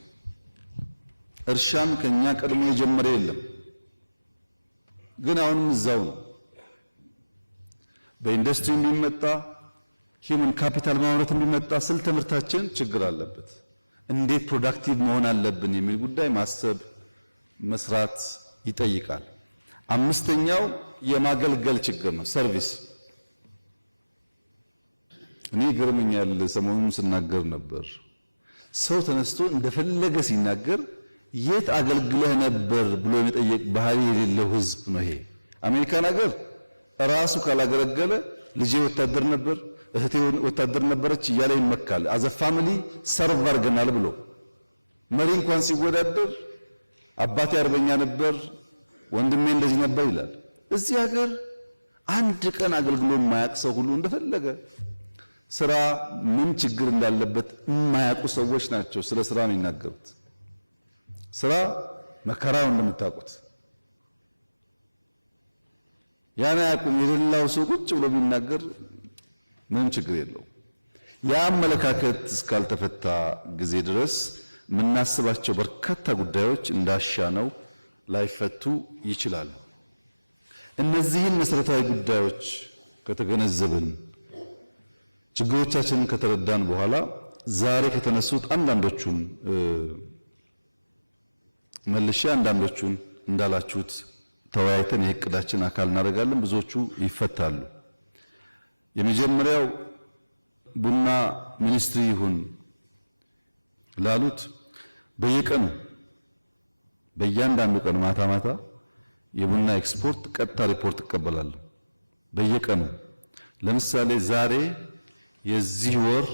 እርሻን ከኛ ቀድሞ የጀመረ የለም፣ ግን አሁንም እዛው ነው። በኢንዱስትሪ የሚመጣ ሂውመን ካፒታል ማምረት የሚመጣ ስልት ምርታችን ችግር አለበት። እንዴት ፕሮዳክቲቭ መሆን አለብን የሚል ጉዳይ ማሰብ መስራት ይጠይቃል። አምስተኛው የማገልገል ችግር ነው፣ ሰርቪስ። እኔ ይገርመኛል፣ ሰሞኑን ስናገር ነበር። ሰው ተነስቶ እንደፈለገ ሲናገር የት አገልግለህ ነበር ብሎ የመጠየቅ ባህሪ የሌለው ህዝብ ነው ይሄ። አሜሪካን ሀገር ራሱ ካላገለገለ ልጄ ወታደር ነበር፣ እህቴ ወታደር ነበረች እያለ ይመካል። አዘ ፋሚሊ ሰርቭ አድርገናል ብሎ መሪ እንኳን ሲወዳደር አባቴ አርበኛ ነበር፣ ወንድሜ እንደዚህ ነበር ይላል። እዚህ ሀገር አንድ ቀን አገልግሎ የማያውቅ ሰው ሁሉ እንደፈለገ ስራ ምን ችግር እንዳለበት የማያውቁ ሰዎች ናቸው ስለ ስራ የሚናገሩት። ስራ መከራው እንደምታውቁት ያን አያውቁም። የሌላው ሰው ቁጭ ብሎ ቢናገር ምንም ችግር የለውም። ያ አመለካከት እስካልተፈታ ጊዜ ድረስ የምናስባቸው በርካታ ጉዳዮች እንዳሻነው ላይፈቱ ይችላሉ። እነዚህን መሰረታዊ ጉዳዮች ከተገነዘብን ችግሮቻችንን ከተረዳን በኋላ ዛሬ ከተነሱት አንዳንዶቹን መልሼ አንዳንዶቹን እንዳላችሁት ተወያይተን የእቅዳችን አካል እናደርጋለን። ብዙዎቹ ይፈታሉ። የመጀመሪያው ቡና ሚኒስትሪ ይሁን ላሉት በየቀኑ በእያንዳንዱ ቀን ማታ ማታ የቡና ኤክስፖርት ቀጥታ ሪፖርት እቀበላለሁ። በየቀኑ ለምሳሌ ዛሬ የዚህ ወር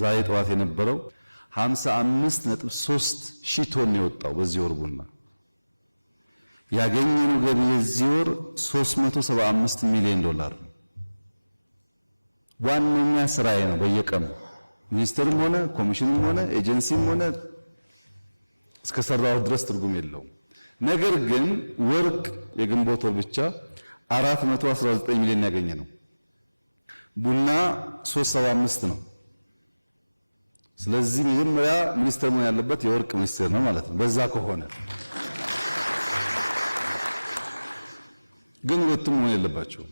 ዛሬ ጠዋት የነበረው 55.3 ሺህ ቶን የወጣው በዚህ ወር ቡና ያገኘነው ገቢ የዚህ ወር 375 ሚሊዮን ዶላር ነው። ዋነኛ ስራዬ ነው። በየቀኑ ሚኒስትርም ሆነ ኮሚሽንም ሆነ ኤጀንሲም ሆነ እስከሰራው ድረስ ትርጉም የለውም። ነገር ግን ወርቅ የግንቦት ወር ብቻ 419 ሚሊዮን ያገኘ ነው። ቡና 375 ነው። ስለዚህ መጀመሪያ ሚኒስትር መሆን ያለበት የወርቅ ሚኒስትር ነው ማለት ነው። በዛ ከሆነ ግን ሁለቱም መሆን የለባቸውም።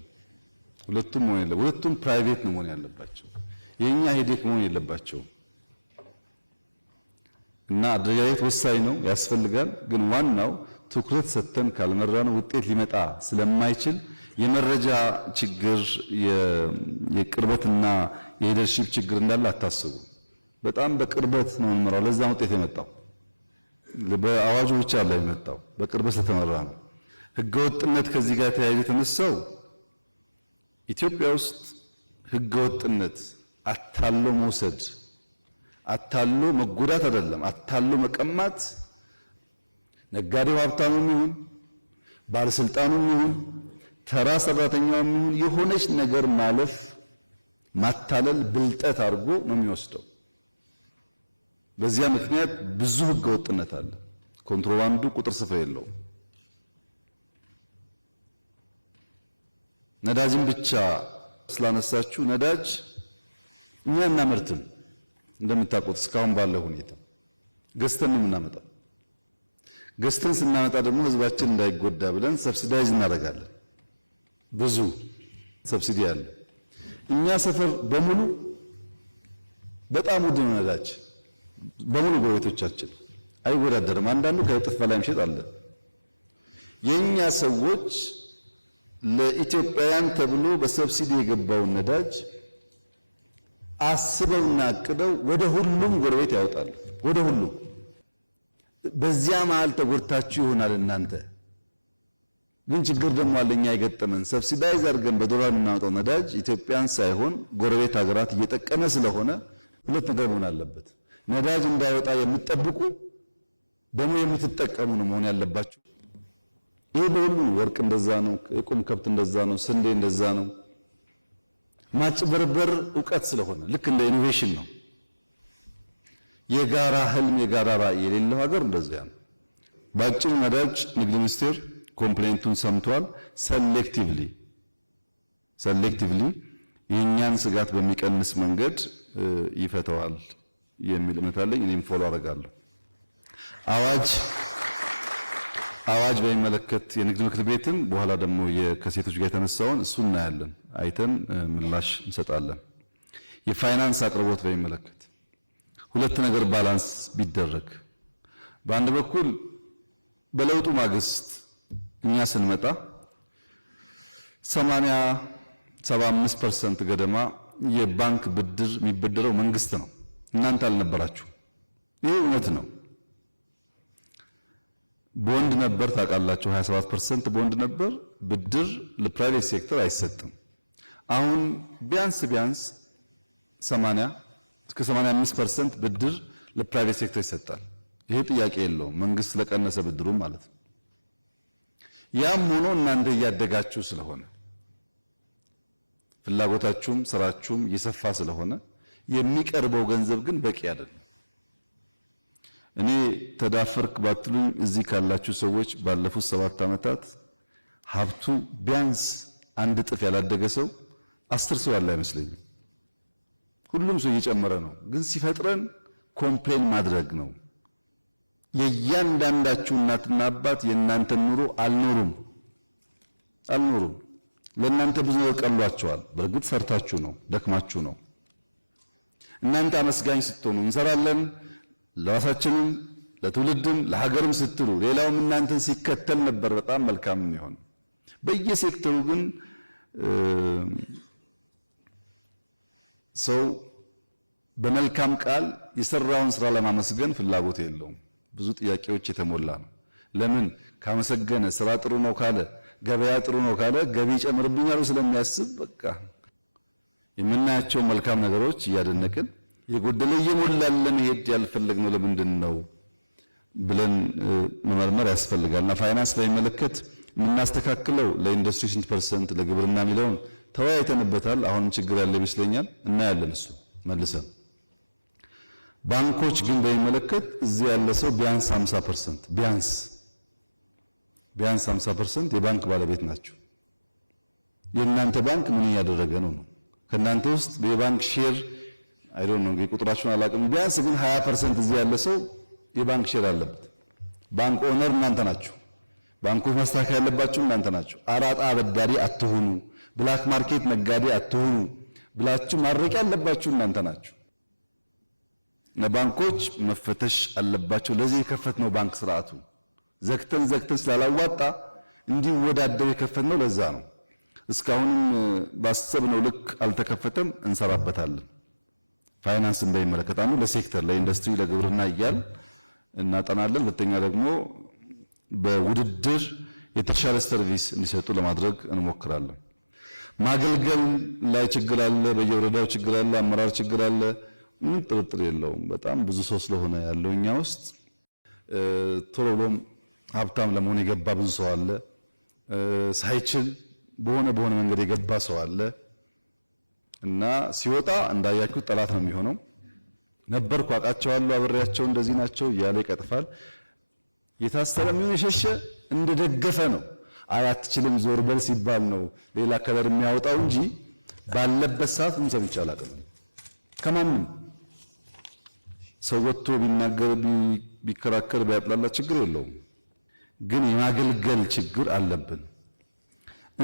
ሁለቱም ፕራይቬት ነው መሆን ያለባቸው። የኛ ሄዴክ መሆን የለባቸውም። እና አደረጃጀት ወሳኝ ነው፣ ያስፈልጋል። ግን ዋናው ትኩረት ሰጥተን ካልመራነው ውጤት ሊመጣ ስለማይችል የመረጃ ችግር የቅርበትና የሊደርሺፕ ችግር እንዳለ አታስቡ። በጣም በቅርበት ነው የምንመራው። ለዛ ውጤት የመጣው በአዋጁ ብቻ ላይ የመጣው በቅርበት ስለተመራ ነው። ህገወጥነት ከዚህ ጋር ተያይዞ የተነሳው ኢትዮጵያ ውስጥ ህገወጥነት፣ አታሎ መውሰድ፣ አታሎ መጎዳት አይደለም፣ አታሎ መቀማት ነጋዴው ሀብታሙም ይሁን ባለስልጣኑም ይሁን ተራ ሰራተኛውም ይሁን የሆነች ነገር ማለፍ ማታለል ብልጠት አድርጎ ነው የሚወስደው። በዚያ ምክንያት ብዙ ህገ ወጥነት አለ። ኮንትሮባንዱ ቁጥር ስፍር የለውም። ነዳጅን ብቻ ስላነሳችሁ ነዳጅ እኛ እናመርትም። እንደምታውቁት እስካሁን ባለው ሁኔታ ገዝተን ነው የምናመጣው። ገዝተን ስናመጣ ደግሞ ህዝባችን እንዳይጎዳ ብለን ሰብሲዳይዝ እናደርጋለን። ብዙ ሰብሲዲ አለ። እኛ ሰፈር በሙሉ በጣም ውድ ነው ነዳጅ። በሙሉ ጎረቤቶቻችን አይወዳደርም። አንዳንዱ ከእጥፍ በላይ መሸጥ አለ። የኛ ሰዎች ለኢትዮጵያውያን ተብሎ በሰብሲዲ የገባውን ነዳጅ አስበውና አቅደው ወደ ሁሉም ጎረቤት ያወጣሉ። ወደ ሁሉም። በዚያ መሃል ተጎድታችሁ ይሆናል እናንተ። ግን ችግር ደግሞ አለኛ የገጠመን ሰብሲዳይዝ አድርገን በዶላር የምናወጣው ነዳጅ ኢትዮጵያን ሳይሆን ጎረቤት ሀገራት እየጠቀመ ስለሆነ ሁለት ነገር መሆን አለበት። ነዳጅ እንዳይወጣ የምትጠብቁ ደግሞ የምትጠቀሙ ነው መሆን ያለባችሁ። ይሄ በሁሉ ወርቅ እንደዛ ነው፣ የቁም ከብት እንደዛ ነው፣ ስንዴ እንደዛ ነው። ማጭበርበር ዕውቀት ስለሆነ ልክ እንደ ኢኖቬሽን ነው። የጋራ ህልም የጋራ ራዕይ የሌለው ሀገር እንደዚያ ነው። ባጭሩ ነዳጅ ንግድ ሚኒስቴር ኮምፕሌንቱን ሰምቷል። ሰሌክቲቭሊ የእኛን ስጋት በሚቀንስ መንገድ ይፈተዋል የሚል እምነት አለኝ። እኔም ፎሎ አደርጋለሁ። አዋጅ በሚመለከት የንግድ ምክር ቤትም በኋላ ደግሞ ከሴቶች ጋር የተነሳውን እሱ እናያለን፣ አይተን ምላሽ እንሰጣለን። የፋይናንስ አቅርቦት በሚመለከት ሁለት ነገር ባላንስ ቢደረግ፣ በአንድ በኩል በለውጡ ማግስት እኛ ስንመጣ 80-75% ገደማ የባንክ ብድር የሚበደረው መንግስት ነው። እናንተ አልነበራችሁ። ይሄ እውነት ነው። ቦንድ ነበር፣ ታውቃላችሁ። 27% ቦንድ ነበር። ብድር ለፕራይቬት ሴክተር አይሰጥም። አሁን ቢያንስ 80-85% ብድር ለፕራይቬት ሴክተር ይሰጣል። ይሄ ጥያቄ የለውም፣ መንግስት ስለቀነሰ ብድሩ ማለት ነው። ያም ሆኖ እናንተ እያደጋችሁ ስለሆነ ፍላጎታችሁም ስራችሁም እየሰፋ ስለሆነ የሚቀርበው ገንዘብ ግን በቂ አይደለም። እኔ ተዳፈርክ ባትሉኝ እዚህ ካላችሁ ሰዎች ባለፉት 7 ዓመታት ሀብቱ ቢያንስ አንድ እጥፍ ያላደገ ሰው 10 ሰው ያለ አይመስለኝም። ሁሉም ሰው እየጨመረ ነው። ግን ሲፈጥረን ኮምፕሌን ማድረግ ነው። የእያንዳንዳችሁ እናትና አባት የእናንተን ኑሮ አልኖሩም። ለእናንተ ብዙ ነገር ቀሏቸዋል። በእርግጥ ሰርታችሁ ነው፣ ደክማችሁ ነው። እናንተ አመስጋኝ ስትሆኑ እንሰራለን ለራሳችንም ለትውልድም ለሀገርም ስትሉ፣ ሌላውም እናንተን ሲከተል ነበር በጣም መልካም የሚሆን። በየሴክተሩ ግን ሰው በመልካም ቃል የሰራውን ስራ ለማመስገን ፍላጎት የለውም። ብዙ ጥያቄዎች የተሞላ ነው። ለምን ካመሰገነ ስራ ጥሩ ነው ካለ ገበያ ጥሩ ነው ካለ ገቢ ጨምርብኛል ስለሚያስብ በቃ የምናያቸው መልካም ነገሮች እያደነቅን የጎደለ እየሞላን ለመሄድ ያልፈለግነው ለምንድን ነው ብለን መመርመር ያስፈልጋልና ፋይናንስ በሚመለከት የምናስተካክለው ለኢንዱስትሪ ስንት ፐርሰንት ለግብርና የሚለውን ተወያይተንበታል። አሁንም ችግር ያለ ይመስለኛል፣ እናያለን እሱ መልሰን። ባንኮች ግን በሚመለከት እዚህ ያለ ሰው ቢያንስ 50% ቢያንስ 50% የባንክ ባለቤት ናቸው። የእናንተ ባንክ ምን እያደረገ ነው? ከእናንተ ውስጥ የባንክ ሼር አይ ዶንት ኖ ቁጥራችሁን አላውቅም። ቢያንስ ግን 20% እዚህ ያለ ሰው የባንክ ሼር አለበት። ባንክ ኦነር እናንተ ናችሁ። ባንኮች ማስተካከል ያለባችሁ እናንተ ናችሁ። አራጣ አበዳሪ አትሁኑ፣ ብላክ ማርኬት ነጋዴ አትሁኑ ብላችሁ ማድረቅ ያለባችሁ እናንተ ናችሁ። ባንኮች መፈተሽ አለባቸው። ለዚህ የከፈትነው ባንክ ስርዓቱ ዘግተን ስላላዋጣ እንዲወዳደር የከፈትነው ለዛ ነው። እስካሁንም ባሰብነው ልክ አልተከፈተም፣ እንሰራበታለን። ፋይናንስን በሚመለከት አንዱ ለሴክተር ለኢንዱስትሪ ለግብርና እያል እናጠናለን። ሁለተኛ ደግሞ በውድድር የተሻለ ሰርቪስ እንዲሰጡ ለማድረግ እንሞክራለን። ማገልገል ላይ ችግር አለ፣ በየወረዳው ችግር አለ፣ አመራር ችግር አለ። ምን ጥርጥር የለውም። በጣም ብዙ ሰው ስለሆነ ያለው እኛ ውስጥ ቶሎ ብሎም ሀብታም ለመሆን የገባ ብዙ ሰው አለ። ሳይችል በሆነ መንገድ የገባ ሰው አለ እና ሲወጣ እንዳያችሁት ጠላት ነው የሚሆነው። ነበርኩ አውቃቸዋለሁ፣ አብሬያቸው እንደዚህ ናቸው እያለ ይቀጥፋል። የታሰረ የሚሆን የሸሸ እንደደገፈ ነው። አትችልም ዞር በል ሲባል ነው ሌላ ከለር የሚያወጣው እንጂ ባለበት ሰዓት ምን ሰምቼ አላውቅም። ከማንም ሰው ወጥቶ ቢናገር ቢከራከር ቢያጥላላ ችግር የለውም። ግን የማገልገል ችግር አለብን።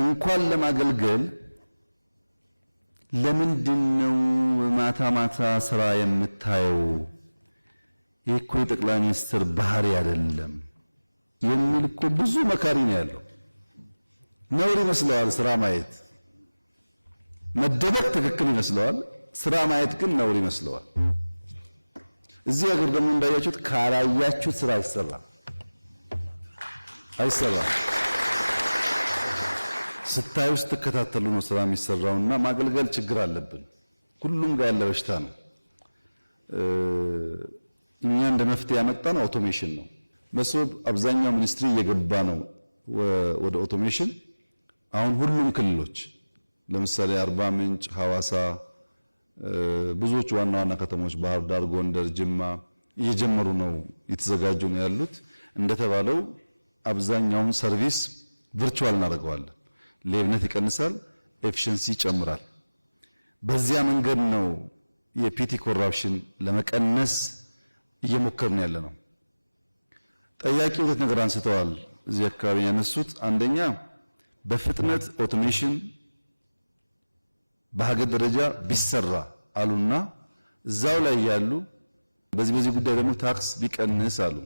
እንኳን ለማገልገል ለምንድነው ማታ ማታ ስራ የምታየው? ይህ እኮ የጠቅላይ ሚኒስትር ባህሪ አይደለም የሚል እኮ ብዙ መካሪ ነው ያለው። ነውር ይመስለዋል ስራ ማየት፣ መደበቅ ትክክል ይመስለዋል፣ ስራ ማየት ግን ነውር ይመስለዋል። እዚህ ሀገር ደግሞ እንዳያችሁት ካላያችሁት ስራ አይሰራም። ስታዩ ስትከታተሉ ነው ስራ የሚሰራውና ማገልገል ችግር አለብን። ሁሉም ጋር ያለ በሽታ ነው። እኛ እንደ መፍትሄ ያመጣነው አውቶሜሽን ነው። መሶብ አብዛኛው ሚኒስትሪ እየገባ ነው ወደ ኦቶሜሽን። አሁን ሁሉም ክልሎች ለምሳሌ አርባ ምንጭ፣ ሐዋሳ፣ ብዙዎች ዋና ዋና ከተሞች ባህር ዳር፣ ጎንደር፣ ጅማ እየጀመሩ ነው፣ እየተዘጋጁ ነው ያሉት። እንደተባለው አብዛኛውን ሰርቪስ ቨርቹዋል እናደርገዋለን። ሌብነት ይቀንሳል፣ ኤፊሽንሲ ይጨምራል። በዚያ መንገድ ነው የፒቲ ኮራፕሽን ለመቀነስ እየሞከርን ያለ ነው። ጠያቂ ሁለት ነገር አንስተዋል እዚህ አካባቢ ያነሱት። አንደኛ በፍጥነት ኦቶሜሽን በሀገር ደረጃ ቢሰራ አሉና እዛው ላይ ያሉ በዚህ ጉዳይ ደግሞ ታክስ ቢቀንስ አሉ።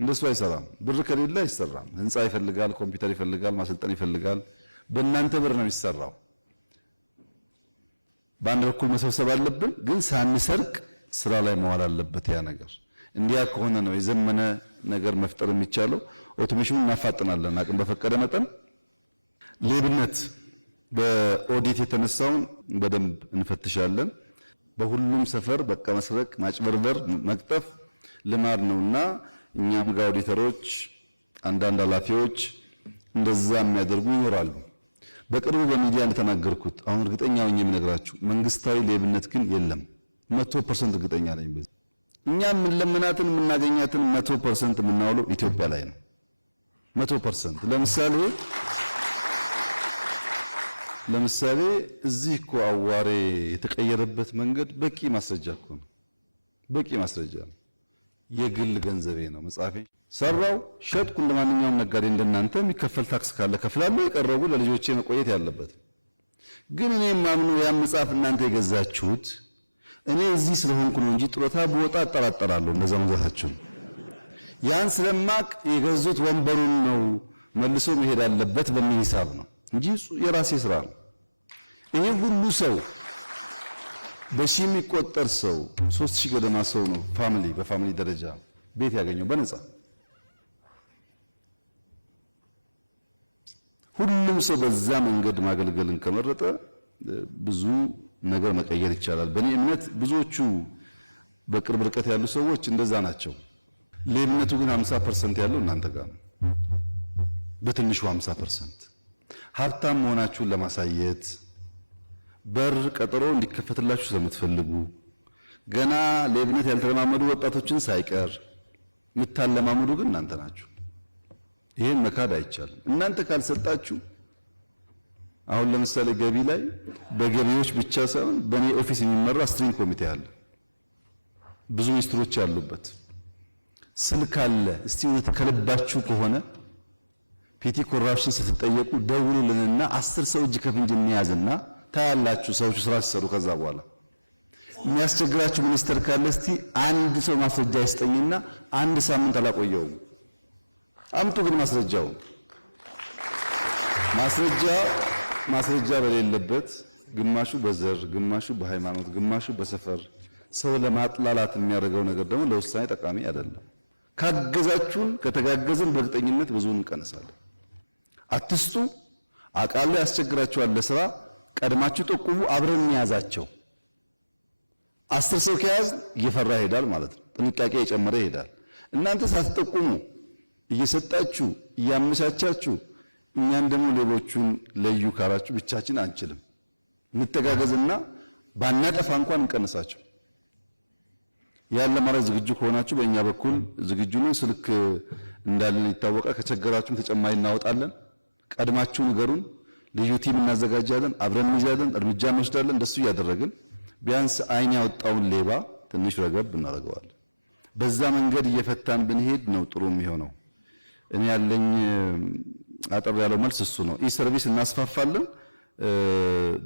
እንደሱ አይሰራም። ብር ከሌለ አይሰራም። ህንፃ ይፈልጋል፣ ኮምፒውተር ይፈልጋል፣ ማሰልጠን ይፈልጋል። በእናንተ ብር ነው የሚሰራው። በአንድ በኩል መሰብሰብ አለብን፣ ግን ሳንሰርቅ ስራ ላይ መዋል አለበት ያ ነገር። እንዲያ ከሆነ ነው የዘመነ ነገር መፍጠር የሚቻለው። ኦቶሜሽኑን እናፋጥናለን አቅም በፈቀደ መጠን። ሌብነት በኦዲት የተነሳውን በደንብ እንፈትሻለን። በሁሉም ሰፈር በቃ መስረቅ፣ ማጭበርበር፣ መቅጠፍ ልማድ ነውና እኛም ጋር ኦዲተሮች፣ አንዳንድ ኃላፊዎች እንደዛ የሚያደርጉ ይኖራሉ። በቅርቡ በሚዲያ እንደተናገርኩት አሁን እርግጠኛ ሆኜ የምነግራችሁ መንግስታዊ ሌብነት ግን የለም። 100% እርግጠኛ ነኝ። በዚህ እኛ የምንለምናትን የምናገኛትን 100% የምናውለው ኢትዮጵያ ላይ ነው። 100%። ለምሳሌ እዚህ እኮ አዋሬ የተቀየረበት መንገድ በቂ ማስረጃ እኮ ነው። በቂ ማስረጃ ነው። የግል ገንዘቤ ነው መጻፌ ሰራው ሸጥኩ። እንደማንኛውም ነጋዴ እንደናንተ የሚከፈል ታክስ ካለ ከፍላለሁ። የቀረቡ ለልጆቼ መቆየት ያለበት ግን እኔ ማምነው ያን መጽሐፍ እናንተ የገዛችሁት እኔ እዚህ ስለሆንኩ ነው እንጂ ጡረታ በወጣ አጠራጠራለሁ እንደዛ መግዛታችሁ። ያን ስለማቅ የገዙት ወንበሩን ነው መልሶ መሄድ አለበት በሚል ሂሳብ ነው እንጂ የራሴ ስራ ነው። ይሄ ሁሉ ሰው በሺህ የሚቆጠር ሰው 3000 ገደማ ሰው ነው በፋሚሊ ደረጃ ቤት ያገኘው በነፃ። ሁሉም ሰው በዛ መንገድ ማገልገልን ከመረጠ ብዙ ነገር መቀየር ይቻላል። በእኔ እምነት ብዙዎቹ በቅርብ ርቀት ያሉ ሰዎች እንደዛ ናቸው። ሌብነቱ ግን 50% ያለው እናንተ ጋር ነው። በትንሹ 50% ሀብታም መሆናችሁን ለማሳየት በር ቀጠሮ እንዲከፈትላችሁ ስለምትፈልጉ ገና ሌብነት ያልተለማመዱ ወጣቶችን ሳይቀር የምታለማመዱ ግን እናንተ ናችሁ። ይሄን መካድ አይቻልም። እናንተ ካልሰጣችሁ አሁን ለምሳሌ ገቢ ላይ በገቢዎች ብቻ ሳይሆን በእኔ ኦፊስ የሚመራ ስትሪንግ ኮሚቴ አለ፣ ብዙ ሚኒስትሮች ያሉበት ስልክ አለ። እስቲ እውነት ከልባችሁ ከሆነ ፒቲ ኮራፕሽን ስትጠየቁ ደውሉልንና 10 ሰው እጅ ከፍንጅ እንያዝና ታያላችሁ ሰዎቹ ስራ ሲሰሩ። ከዛ በኋላ የሚያስቸግራችሁ ሚኒስተር ካለ እስቲ አንድ ሰው ማስረጃ ይስጠኝና አንድ ሳምንት አላቆየውም። አምጡ ግን ማስረጃ በሌለበት ግማሹ በዘር ግማሹ በሃይማኖት ግማሹ በሰፈር ሰው ለማጥላላት የሚያደርገው ነገር ደግሞ ለውሳኔ ጠቃሚ አይደለም። ካገዛችሁን ከተጋገዝን በእርግጠኝነት ብዙውን እንቀንሳለን። አትስጡ። አቃሉ ያስቸግራችኋል ለስራ ቀድማችሁ ጠቁሙ። አብረን እንያዛቸው። 10 ሰው ከያዝ እየፈራ ይሄዳል ማለት ነው። ጥንቃቄ የጨመረ ይሄዳል። እናንተ ሳትጠቁሙ እየሰጣችሁ እያመቻቻችሁ እኛን ደግሞ ሌቦቹን ለዩ ካላችሁ ብቻችን አንችልም። እንተጋገዝና ባናጠፋ እንኳን እንቀንሳቸው። ያን ለማድረግ ዝግጁ ከሆናችሁ በእኛ በኩል ዝግጁ ነን። ስልክ እንዳለን ይታወቃል። ከቸገራችሁም ተጨማሪ እናወጣለን። ቀድማችሁ ንገሩን። ልዩ ቲም እናዘጋጃለን፣ አብረን እንይዛለን፣ እርምጃ እንወስዳለን። እንደሱ እያደረግን ቢያንስ አይን ያወጣውን ሌባ ትንሽ ረገብ እናደርገዋለን። በዛ መንገድ እየፈታን ብንሄድ ነው ጥሩ የሚሆነው። እኔ ያለኝ አጠር ያለው መልስ እሱ ነው። ኢ-ሰርቪስ እናስፋፋለን።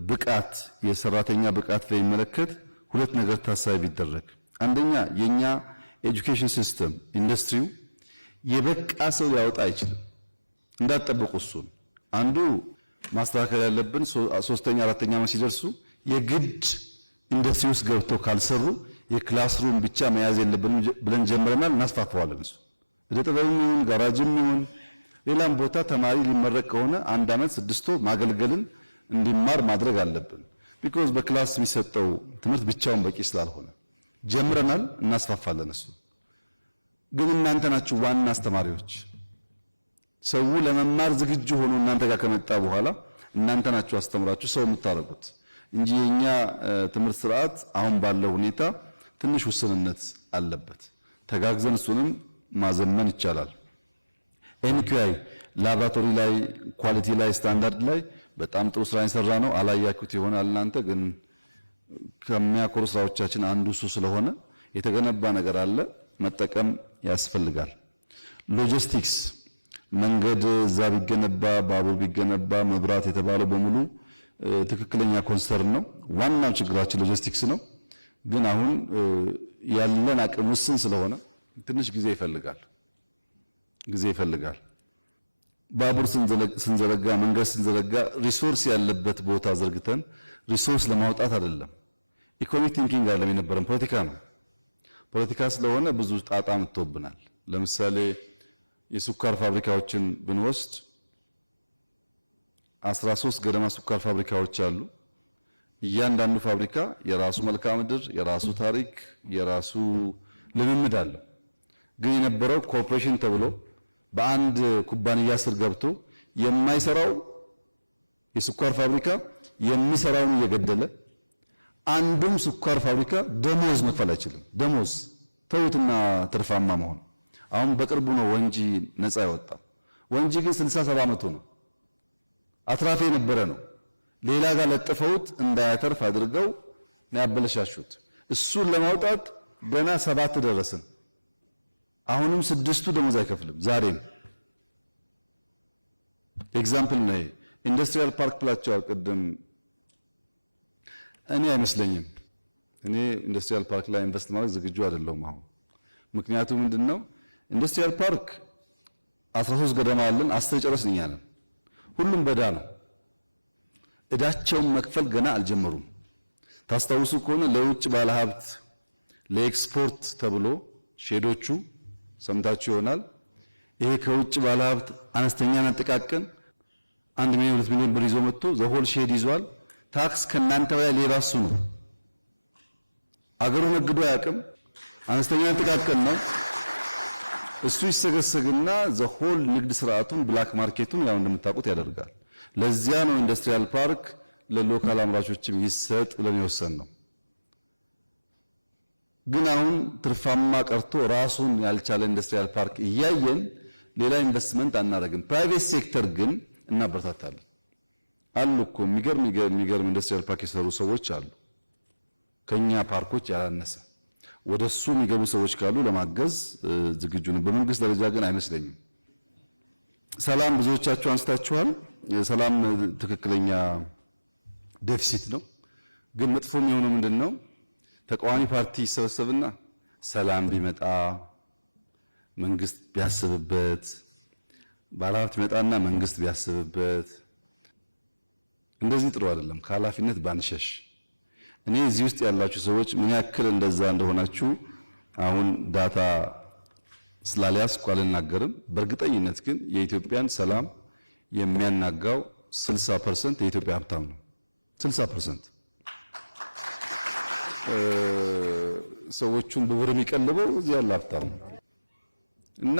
ብቃት የሰራተኛ ብቃት ላይ የሚመለከት ሁለት ነገር ታሳቢ ቢደረግ፣ አንደኛ የኛ ኤጁኬሽን ሲስተም ኢንዱስትሪው የበቃ ሰው ሊያወጣ አይችልም። እንዳትጠብቁ እሱን አንዱ ማስተካከል ያለብን ሶስተኛ አራተኛ ዓመት ሲደርሱ የግድ ኢንዱስትሪ ውስጥ ገብተው ካልሰሩ የክላስሩም ብቻ መያዝ የለብንም ብለን ጀምረናል። እናስፋፋዋለን። እሱ እደ ጥበብም ይሁን ጋራጅም ይሁን ሌላም ቦታ ተማሪ ሊመረቅ ከሆነ 1 ዓመት 6 ወር ማገልገልን እንዲማር ማድረግ አለብን። ቢኮዝ በክላስ የሚሰጠው ትምህርት ብቻውን በቂ ስላልሆነ ጀምረናል፣ እናስፋፋለን። እሱ ግን እናንተ ናችሁ ዋና አስተማሪዎች። ሰው ለመማር ዝግጁ ሆኖ እናንተ ጋር ከመጣ በኋላ እናንተ ናችሁ አስተምራችሁ ሰው የምታረጉት እንጂ የኛ ትምህርት ስርዓት አሁን ባለው ሁኔታ ትንሽ ውስንነት አለበት። ተጋግዘን እሱንም ማዘመን ይቻላል። ኤንኪዩአይ ላቦራቶሪ ላይ ኳሊቲ ላይ ስታንዳርድ ላይ በጣም ጥሩ ስራ የሰራ ነው። አላያችሁት ይሆናል እናንተ ግን ከሚያኮሩ ስራዎቻችን አንዱ እሱ ስለሆነ የተገነባ ነገር አለ፣ መጠቀም ያስፈልጋል። ሎጂስቲክስ መንገድ እዛ ቢገነባ ባቡር ቢገነባ መብራት የተባለው በሙሉ ትክክለኛ ኮንሰርን ነው። ዋናው ችግራችን ሎጂስቲክስ ነው። ግን አሁን ያለን አቅም ውስን ስለሆነ ትንሽ ጊዜ ይፈልጋል። ባቡር ስንዘረጋ መንገድ ስንዘረጋ ሪሶርስ ያለበት ቦታ ዘርግተን ሪሶርስ ለማውጣት አይደለም። ኢኮኖሚክ ቲንኪንግ አይደለም የነበረን ፖለቲካ ነው። ፖለቲካ ስለሆነ ብዙ ጣጣ መጥቶብናል። ለምሳሌ የስኳር ፋብሪካዎችን ብንወስድ 13 ገደማ ስኳር ፋብሪካዎች አሉ። እያንዳንዱ ፋብሪካ የራሱ መልክዓ ምድር፣ የራሱ ታሪክ፣ የራሱ ልምምድ አለው። ግን የነበረው ኮርፖሬሽን ተብሎ በአንድ ኩባንያ ስር ገብቶ የማይሰራው የስኳር ፋብሪካ የሚሰራውን እየገደለ አንዱም ስኳር ፋብሪካ ደሞዝ መክፈል አይችልም። ደሞዝ ተውትና ትርፋማ መሆን። አሁን በቅርቡ ነው ወንጂ ነፃ ያወጣ። ወንጂ ግን 60-70 ዓመቱ ነው። አትራፊ የነበረ ነው። ሌላ ጋር ለጥፈውት እንዳያተርፍ አድርገው ነው ያበለሻሹት። እሱን ለማውጣት ገና 7 ደረስን። አሁንም 6ቱ ደሞዝ አይከፍልም። ዛሬም ኤግዛምፕል ነው። ኢንዱስትሪያል ፓርክ ብላችኋል ቅድም። እኔ አይመስለኝም። እኔ ኢንዱስትሪያል ፓርክ ላይ ኢንቨስት ማድረግ ዝግጁ አይደለሁም አሁን። ምክንያቱም ምንድነው ኢንዱስትሪያል ፓርክ 13 ገደማ አለን፣ 10 ጨረስን እኛ ነን። ሁሉም በዳ ነው። እዳቸውን መክፈል ገና አልጀመሩም። ታስታውሱ ከሆነ ለውጭ ባለሀብት ለኤክስፖርት ተብሎ ሼዶቹ ሰምታችሁ ይሆናል። ይሄ ከውጭ ባለሀብት አነስተኛና ጥቃቅን 1 ሚሊዮን 2 ሚሊዮን ብር ይዞ መጥቶ ዘሆል ሼድ ይዟል። ታክስ ከናንተ በላይ ሌባ እሱ ነው። አገሩ ነግዶ አያውቅም። አነስተኛ ጥቃቅን ነው። እሱ ይሰገሰግና ዘሆል ንግድ ስርዓቱን ብላክ ማርኬቱን ያው እንደምታውቁት ያደርጋል። ለዚያ ነው ኢንዱስትሪያል ፓርክ ለሎካል አምራቾችም ይሰጥ ብለን የወሰን ነው። ግን አሁን ትርፋማ ቀርቶ ራሱን ያልቻለ ኢንዱስትሪያል ፓርክ እያየን ሌላ ኢንቨስትመንት አናደርግም። ፕራይቬት ሴክተር ግን እናበረታታለን። አሉ እኮ የሚገርም ኢንዱስትሪያል ፓርክ የሰሩ ሰዎች አሉ፣ ከኛ ፓርኮች ያላነሰ። ወደሱ የሚገቡ ሰዎች ካሉ ለማገዝ ዝግጁ ነው። በመንግስት ደረጃ ግን አይመስለኝም። ሰላም ብዙዎቻችሁ አንስታችኋል። ሰላም ትክክለኛ ዴፊሲት ነው። ግን መጥፎ የሚሆነው ምንድነው? ተቃዋሚ ፓርቲ ይሰበሰብና ሰላም ቢመጣ መንግስት ቢያስብበት፣ ባለሀብት ቢመጣና መንግስት ቢያስብበት። እንደዚህ ጥሩ አይደለም። ከኃላፊነት ባንሸሽ። እኔ እዚህ ውስጥ ያላችሁ ሰዎች ምን ያክል እንደዛ እንደሆናችሁ አሁን ዳታ ስላልያዝኩ አልናገርም። በእርግጠኝነት ግን የኢትዮጵያን ሰላም የሚያናጋው 60% የኢትዮጵያ ሀብታም ነው። 60% ሰዎቹን በብር የሚቀልበው እዚህ ያለ ሀብታም እና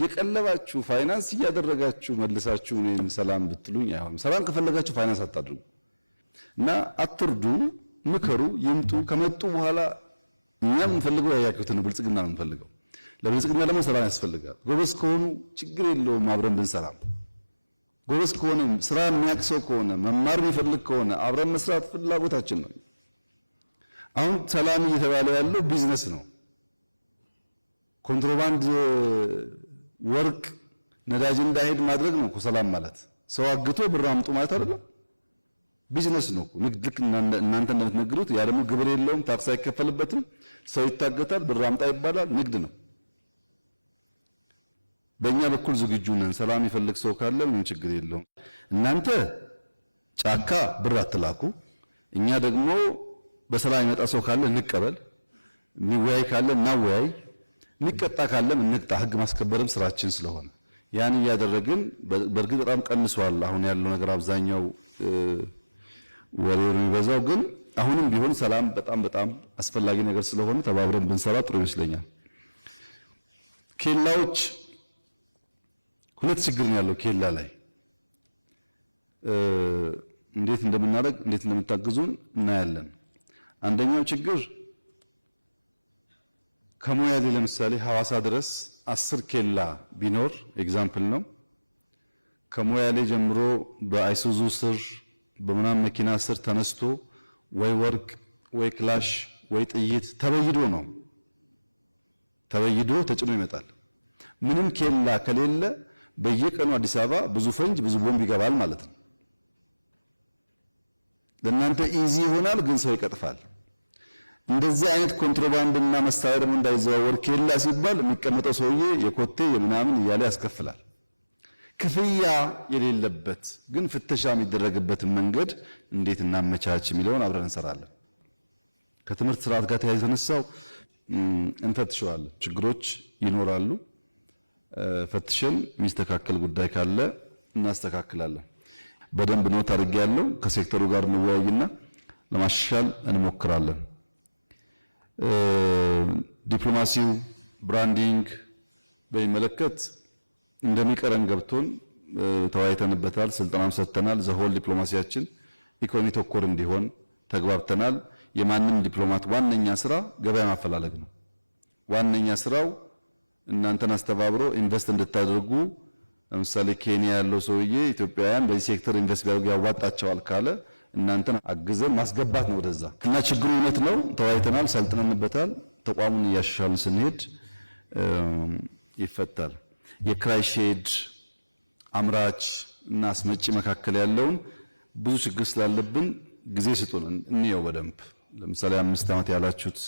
የቀለባችሁ ፋይናንስ እያደረጋችሁ መልሳችሁ እኔን ሰላም ብትሉኝ አይሆንም። ሰላም ከፈለጋችሁ ፋይናንስ አታድርጉ እና አትርዱ፣ ምከሩ፣ ይምጡ። ከመጡ በኋላ እኛ የምንፈልገው ያያችሁትን ብልጽግና ነው የምንፈልገው። ለብልጽግና ደግሞ ሰላም ያስፈልጋል። ጎበዝ ከሆኑ ችግር የለውም አብረን ብንሰራም። ጎበዝ ከሆነ ስራ የሚያውቅ ሰው ከሆነ መማር የሚፈልግ ከሆነ አብረን መስራት ፍላጎታችን ነው። አሁን ሰላም እየተባለ ያለው ቢዝነስ ነው። ኮንትሮባንድ ወርቅ፣ ነዳጅ እንዳይሄድ ማድረግ ነው እኮ ሰላም ማለት። ሰው አግቶ ብር አምጡ ማለት አይደለም። ቢዝነስ ነው እኮ ንግድ። ልክ እናንተ እንደምትነግዱት ያ ደግሞ ግብር የለውም፣ ታክስ አይከፈልበትም። ሰው ይታገታል፣ ብር አምጣ ይባላል። ንግድ ነው። በእኛ በኩል ዝግጁ ነን። ሰላም ይፈልግ ሰው ካለ ምንም ችግር የለውም። እናንተ ጫካ ብር አትላኩ፣ እኛ ደግሞ በሰላም ይመጣ ሰው ካለ እንቀበል፣ የሚወያይ ካለ እናወያይ፣ የሚቀጣ ካለም እንቅጣ። ህግ ማስከበርም ስራችን ስለሆነ ያን እያደረግን በእርግጥ በጣም ቀንሷል አሁን ያለው ነገር። አብዛኛው ወሬው የሚበዛው ግን አሁንም ቢሆን ሰላም በጣም አስፈላጊ ነገር ስለሆነ ተባብረን ብንሰራ ጥሩ ይመስለኛል። ኬላዎች ሁለት ችግር ነው ያለው ኬላ ላይ እንዴት እንደምናደርግ እንዴት እንደምታግዙን እናያለን። አንደኛው ችግር ከሞያሌ ለምሳሌ ሐዋሳ ድረስ 10 ኬላ ቢኖር ኤግዛምፕል ነው። ከሞያሌ ጀምሮ በአይሱዙ ስር በምናም መኪና ስር ተነስቶ ወይ ወርቅ ወይ ክላሽ ወይ ጥይት ተበይዶ ተጭኖ ይመጣል። ምንም ኬላ ከሌለ በየቀኑ አዲስ አበባ ብዙ ፈንጅ ብዙ ቦምብ ይገባል ማለት ነው። ለእናንተ ኢዚ ይሆናል፣ ግን ሰው ይቀጥፋል። እንደዚህ አይነት ኮንትሮባንድና መሳሪያ ደግሞ እንዳይዘዋወር ኬላ ሲባል የሚቀመጠው ሰውዬ የኮቴ የምናምን እያለ ያስከፍላል። ክፍያ የሌለበት ግን ፍተሻ የሚደረግበትን መንገድ እንዴት እናመቻች የሚለውን አብረን እንሰራለን። ከትምህርት ስርዓት ጋር ተያይዞ ተነሳው እንፈትሸዋለን። ችግሮች ይኖራሉ። ፈትሸን የሚስተካከል ጉዳይ ካለ እናስተካክላለን። በደንብ ኖት አድርጌያለሁ። ከሴክተሩ ጋር እንወያይና ለማሻሻል እንሞክራለን። ዲፕሎማሲው ብራንዲንግ በሚመለከት እንደሚቀረን ገብቶን ተወያይተንበታል፣ ስልጠናም ሰጥተናል። ዘሆል ዲፕሎማሲያችን ኢኮኖሚ ተኮር እንዲሆን ተግባብተናል። የማንም ዲፕሎማት ዋነኛ ስራ ገበያ ማፈላለግ ነው። ዋነኛ ስራው እናንተን አስተባብሮ ኢንቨስት እንድታደርጉ። ለምሳሌ ኬንያ ያለው ሰውዬ ኢትዮጵያውያን በዚህ ሴክተር ኢንቨስት ቢያደርጉ ያዋጣቸዋል ካለ እናንተን አግዘን ማስገባት ነው ወደዛ። እና ችግሩ እውነት ነው፣ ተወያይተናል፣ ሰልጥነንበታል። ተቋሙን እያሻሻልን ስንሄድ ይፈታል። የክራይ ሼድ አምራች እና አስመጪ መካከል ያለውን ብዙ ችግር ስላለብን ጊዜ ስጡን እንየው በደንብ። ለምሳሌ 5 ዓመት ያላችሁት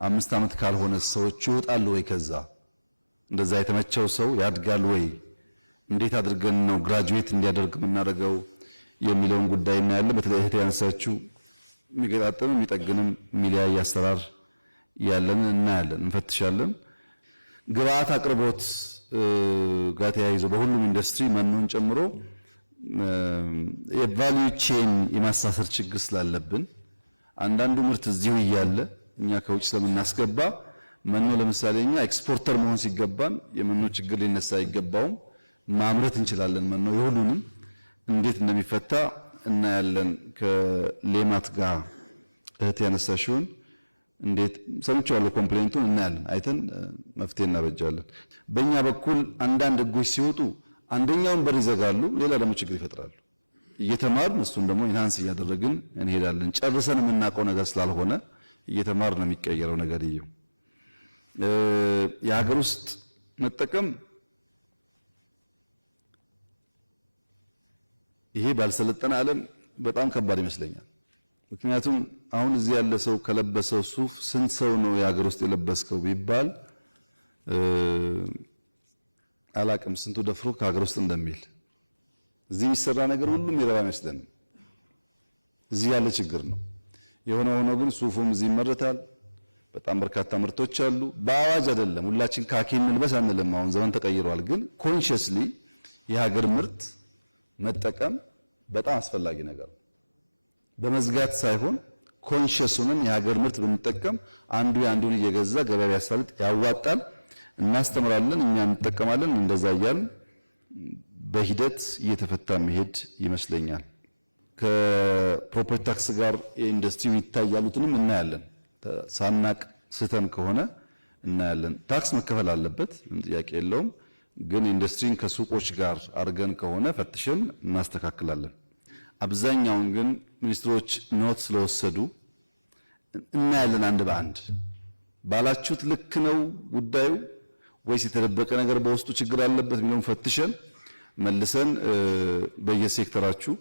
5 ዓመት ካልሆነ ሰዎች ይወጣሉ ወይ? ከዛ እንደዛ የተመቸው ሰው ያድጋል ወይ? እንዴት አድርገን ነው ግራጁዌት እንዲያደርግ የምናደርገው የሚለውን ጉዳይ እናያለን። በተለይ እህት ያነሳችው የሚገጣጠም የሚጠግንም የሚለያይ አሰራር ያለን እናያለን፣ እንፈትሻለን። ግብአት አቅርቦት ጋር ተያይዞ በሁሉም ኢንዱስትሪ መኖን ጨምሮ የቫልዩ ቼን የማሳሰር ችግር ስላለብን አንዳንዱ ምርት እዚሁ እያለ እኛ ከውጭ ስለምናስገባ መኖ ለምሳሌ እኛ ኤክስፖርተር መሆን ሲገባን የመኖ ችግር ሊነሳ አይገባውም። ማምረት እንችላለን። መኖ የሁሉንም እንዴት እንደሚፈታ እናያለን። ከሌማት ጋር እህት ያነሳሽውን እንዴት ሰምቼዋለሁ፣ ኮምፕሌንቱን እናያለን። አይተን መፍትሄ እናበጃለን። በእኛ በኩል አንዳንድ ህጎች ሲወጡ አንደኛውን በር ይዘጋሉ፣ ሌላ ደግሞ ችግር ይፈጥራሉ። እየተማርን እሱን ደግሞ ኢንሃንስ እያደረግን እንሄዳለን። ጨርሰን የምናውቀው ነገር ስላልሆነ እየተማርን ነው የሚቀየረው ነገር። የሀገር ውስጥ መጠቀም ይሄ ባልሰለጠነ ዓለም በጣም ከባድ ይመስለኛል። ምክንያቱም አሁን እዚህ ያለ ሰው ከለበሰው ሱፍ ስንት ሰው ነው የሀገር ውስጥ የለበስከው ቢባል አላቅም ስንቱ ደፍሮ ከሀገር ውስጥ እንደሚል። እዚህ የሚሰራ ነገር ሁሉም ይረባ አይመስለንም። እዚህ ያለ ችግር ነው። የሆነ ሆኖ ግን ሱፉም እዚህ ይመረታል። በጣም በርካታ ምርቶች አሉ። በአዋጅ አይደለም ሁላችን ካኪ እንልበስ አንልም። አሁን ዘመን ተቀይሯል። ግን ኮንሺየስሊ የሀገር ምርት መጠቀም በጣም አስፈላጊ ነገር ነው። በመዝጋት ሳይሆን ኮንሽስ ሆነን የሀገር ምርት ብንጠቀም አንዱ የአንዱን እየገዛ ገበያ ቢያሳልጥ ያዋጣል። እናስተምራለን፣ እኛ እንጠቀማለን። እንደዛ እያልን በሂደት እየተፈታ መሄድ ይመስለኛል። ከፕሮፐርቲ ታክስ ጋር የኢንዱስትሪው ይታያሉትንም እናያለን። ሳናቅ ስተን ከሆነ እናያለን። ታክስ መከፈል አለበት፣ ምን ጥያቄ የለውም። ግን ኢንዱስትሪን ከሱቆች ጋር አድርገን ከሆነ ፈትሸን እናስተካክላለን። አብዛኛውን ግን ሚኒስትሮች ኖት ስለወሰዱ እናያለን። አንድ በአንድ ባላችሁት ልክ ነው ጉዳዩ ወይስ የተደበቀ ነገር በውስጡ ችግር አለበት የሚለውን ፈትሸን መልሰን በየሴክተራችሁ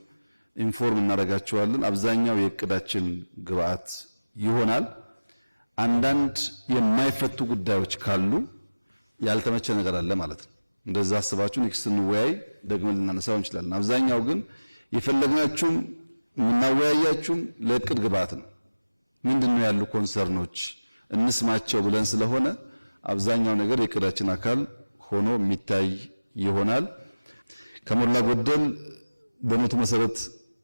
ኢንፎርም እናደርጋችኋለን። አብዛኛው የእቅዳችን ግብአት ይሆናል። አንዳንድ የማይፈቱ ጉዳዮች ካሉ ያልተመቸ ነገር አለ ማለት ነው። እንደዛ አስባችሁ ኔክስት እንወያይ ደግመን ልናነሳው እንችላለን። አብዛኛው ግን የፈለግናችሁም የምናወያያችሁም ለእቅድ ግብአት ነው። ምንድነው ያሉ ኮንሰርኖች እንስማቸው ብለን ስለሆነ አብዛኛው ነገር የእቅዳችን አካል ሆኖ የሚታይ ይሆናል። ከሞላ ጎደል በኖቱ መሰረት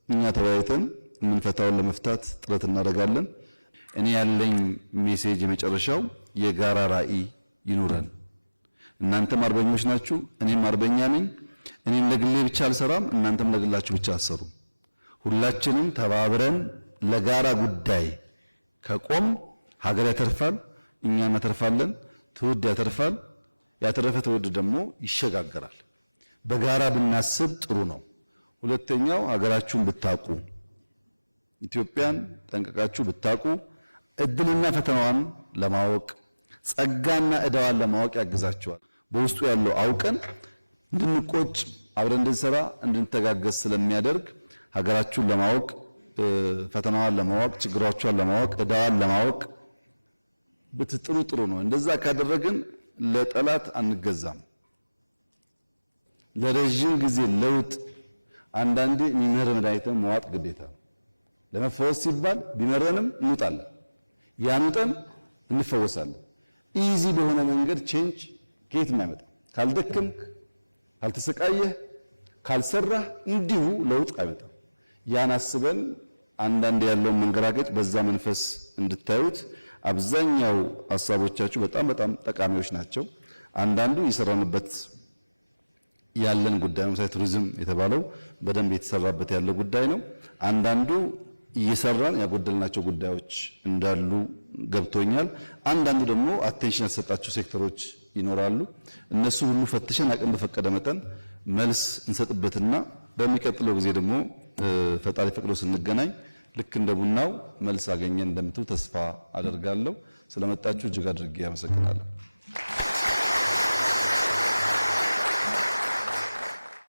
እኛ ተወያይተን የምንፈታውን ለመፍታት ጥረት እናደርጋለን። እኔ ያለኝ ሜሴጅ የመጨረሻው የጋራ ራዕይ ይኑረን። እናንተም አርበኞች ናችሁ፣ እኔም አርበኛ ነኝ። እኔም ለግሌ ብቻ አልሰራም፣ እናንተም ለግላችሁ ብቻ አትሰሩም። ሁላችንም ተባብረን ለጋራ ጉዳይ ከቆም ሀገር ያተርፋል፣ እኛ እናተርፋለን፣ ትውልድ ያተርፋል። ያተረፈ ትውልድ ደግሞ ይሸጋገራል። በጋራ ብናስብ ጥሩ ነው። ሁለተኛው ሀገራችሁን ብታቁ፣ ኢትዮጵያን ጠንቀቃችሁ ብታቁ እድልና ፈተናዋን ለማወቅ ጸጋና ዕዳዋን ለማወቅ ያግዛችኋል። በውስጡ ያለው አውቀን እንድንቆጭ አብረን እንድንሰራ እንድንተጋገዝ ስለሚያደርግ ሀገራችሁን ለማወቅ ፈተናዋን ለማወቅ ችግሮቿን ለማወቅ ዕዳዋን ለማወቅ ብትጥሩ ጥሩ ነው። እንደዛ ካደረግን ለጠላት አንገዛም። ለረጅም ጊዜ ለውጥ አንዳንዴ የሚመር መድኃኒትን መዋጥ ግዴታ ነው። ለመፈወስ ሲባል ቢመረንም እንውጣለን፣ ያኑጠን እንፈወሳለን። ኢዚ በሆነ መንገድ ቼንጅ ከየትም አይመጣም። ካልደከምክ፣ ካልተሰቃየህ፣ ካልሰራህ እንዲሁ ለውጥ አይመጣም። ያን አስበን አንዳንድ ያለውን መንገራገጭ በዛ መንፈስ እንድታዩት። አብዛኛው ሀሳቦቻችሁ በጣም ጠቃሚዎች ናቸው። አንዳንዱ የሰራንበት ያለን ጉዳይ ነው። ለምሳሌ ቱሪዝም የተባለው በደንብ የተሰራበት ያለ ጉዳይ ነው። አንዳንዱ እየሰራን ያጎደልናቸው ጉዳዮች እንዳሉ ገብቶኛል። አንዳንዱ ደግሞ አቴንሽን ያልተሰጣቸው ሴክተሮች ይኖራሉ። እነሱ ሁሉ ፈትሸን አቅም በፈቀደ መጠን መልስ እንሰጥበትና በሚቀጥለው ጊዜ ደግሞ ፈጣሪ ፈቅዶ ስንገናኝ ልክ እንደ ቡናው መልስ አገኘን እንደምትሉ ተስፋ አደርጋለሁ። ስለመጣችሁ እጅግ አድርጌ አመሰግናለሁ።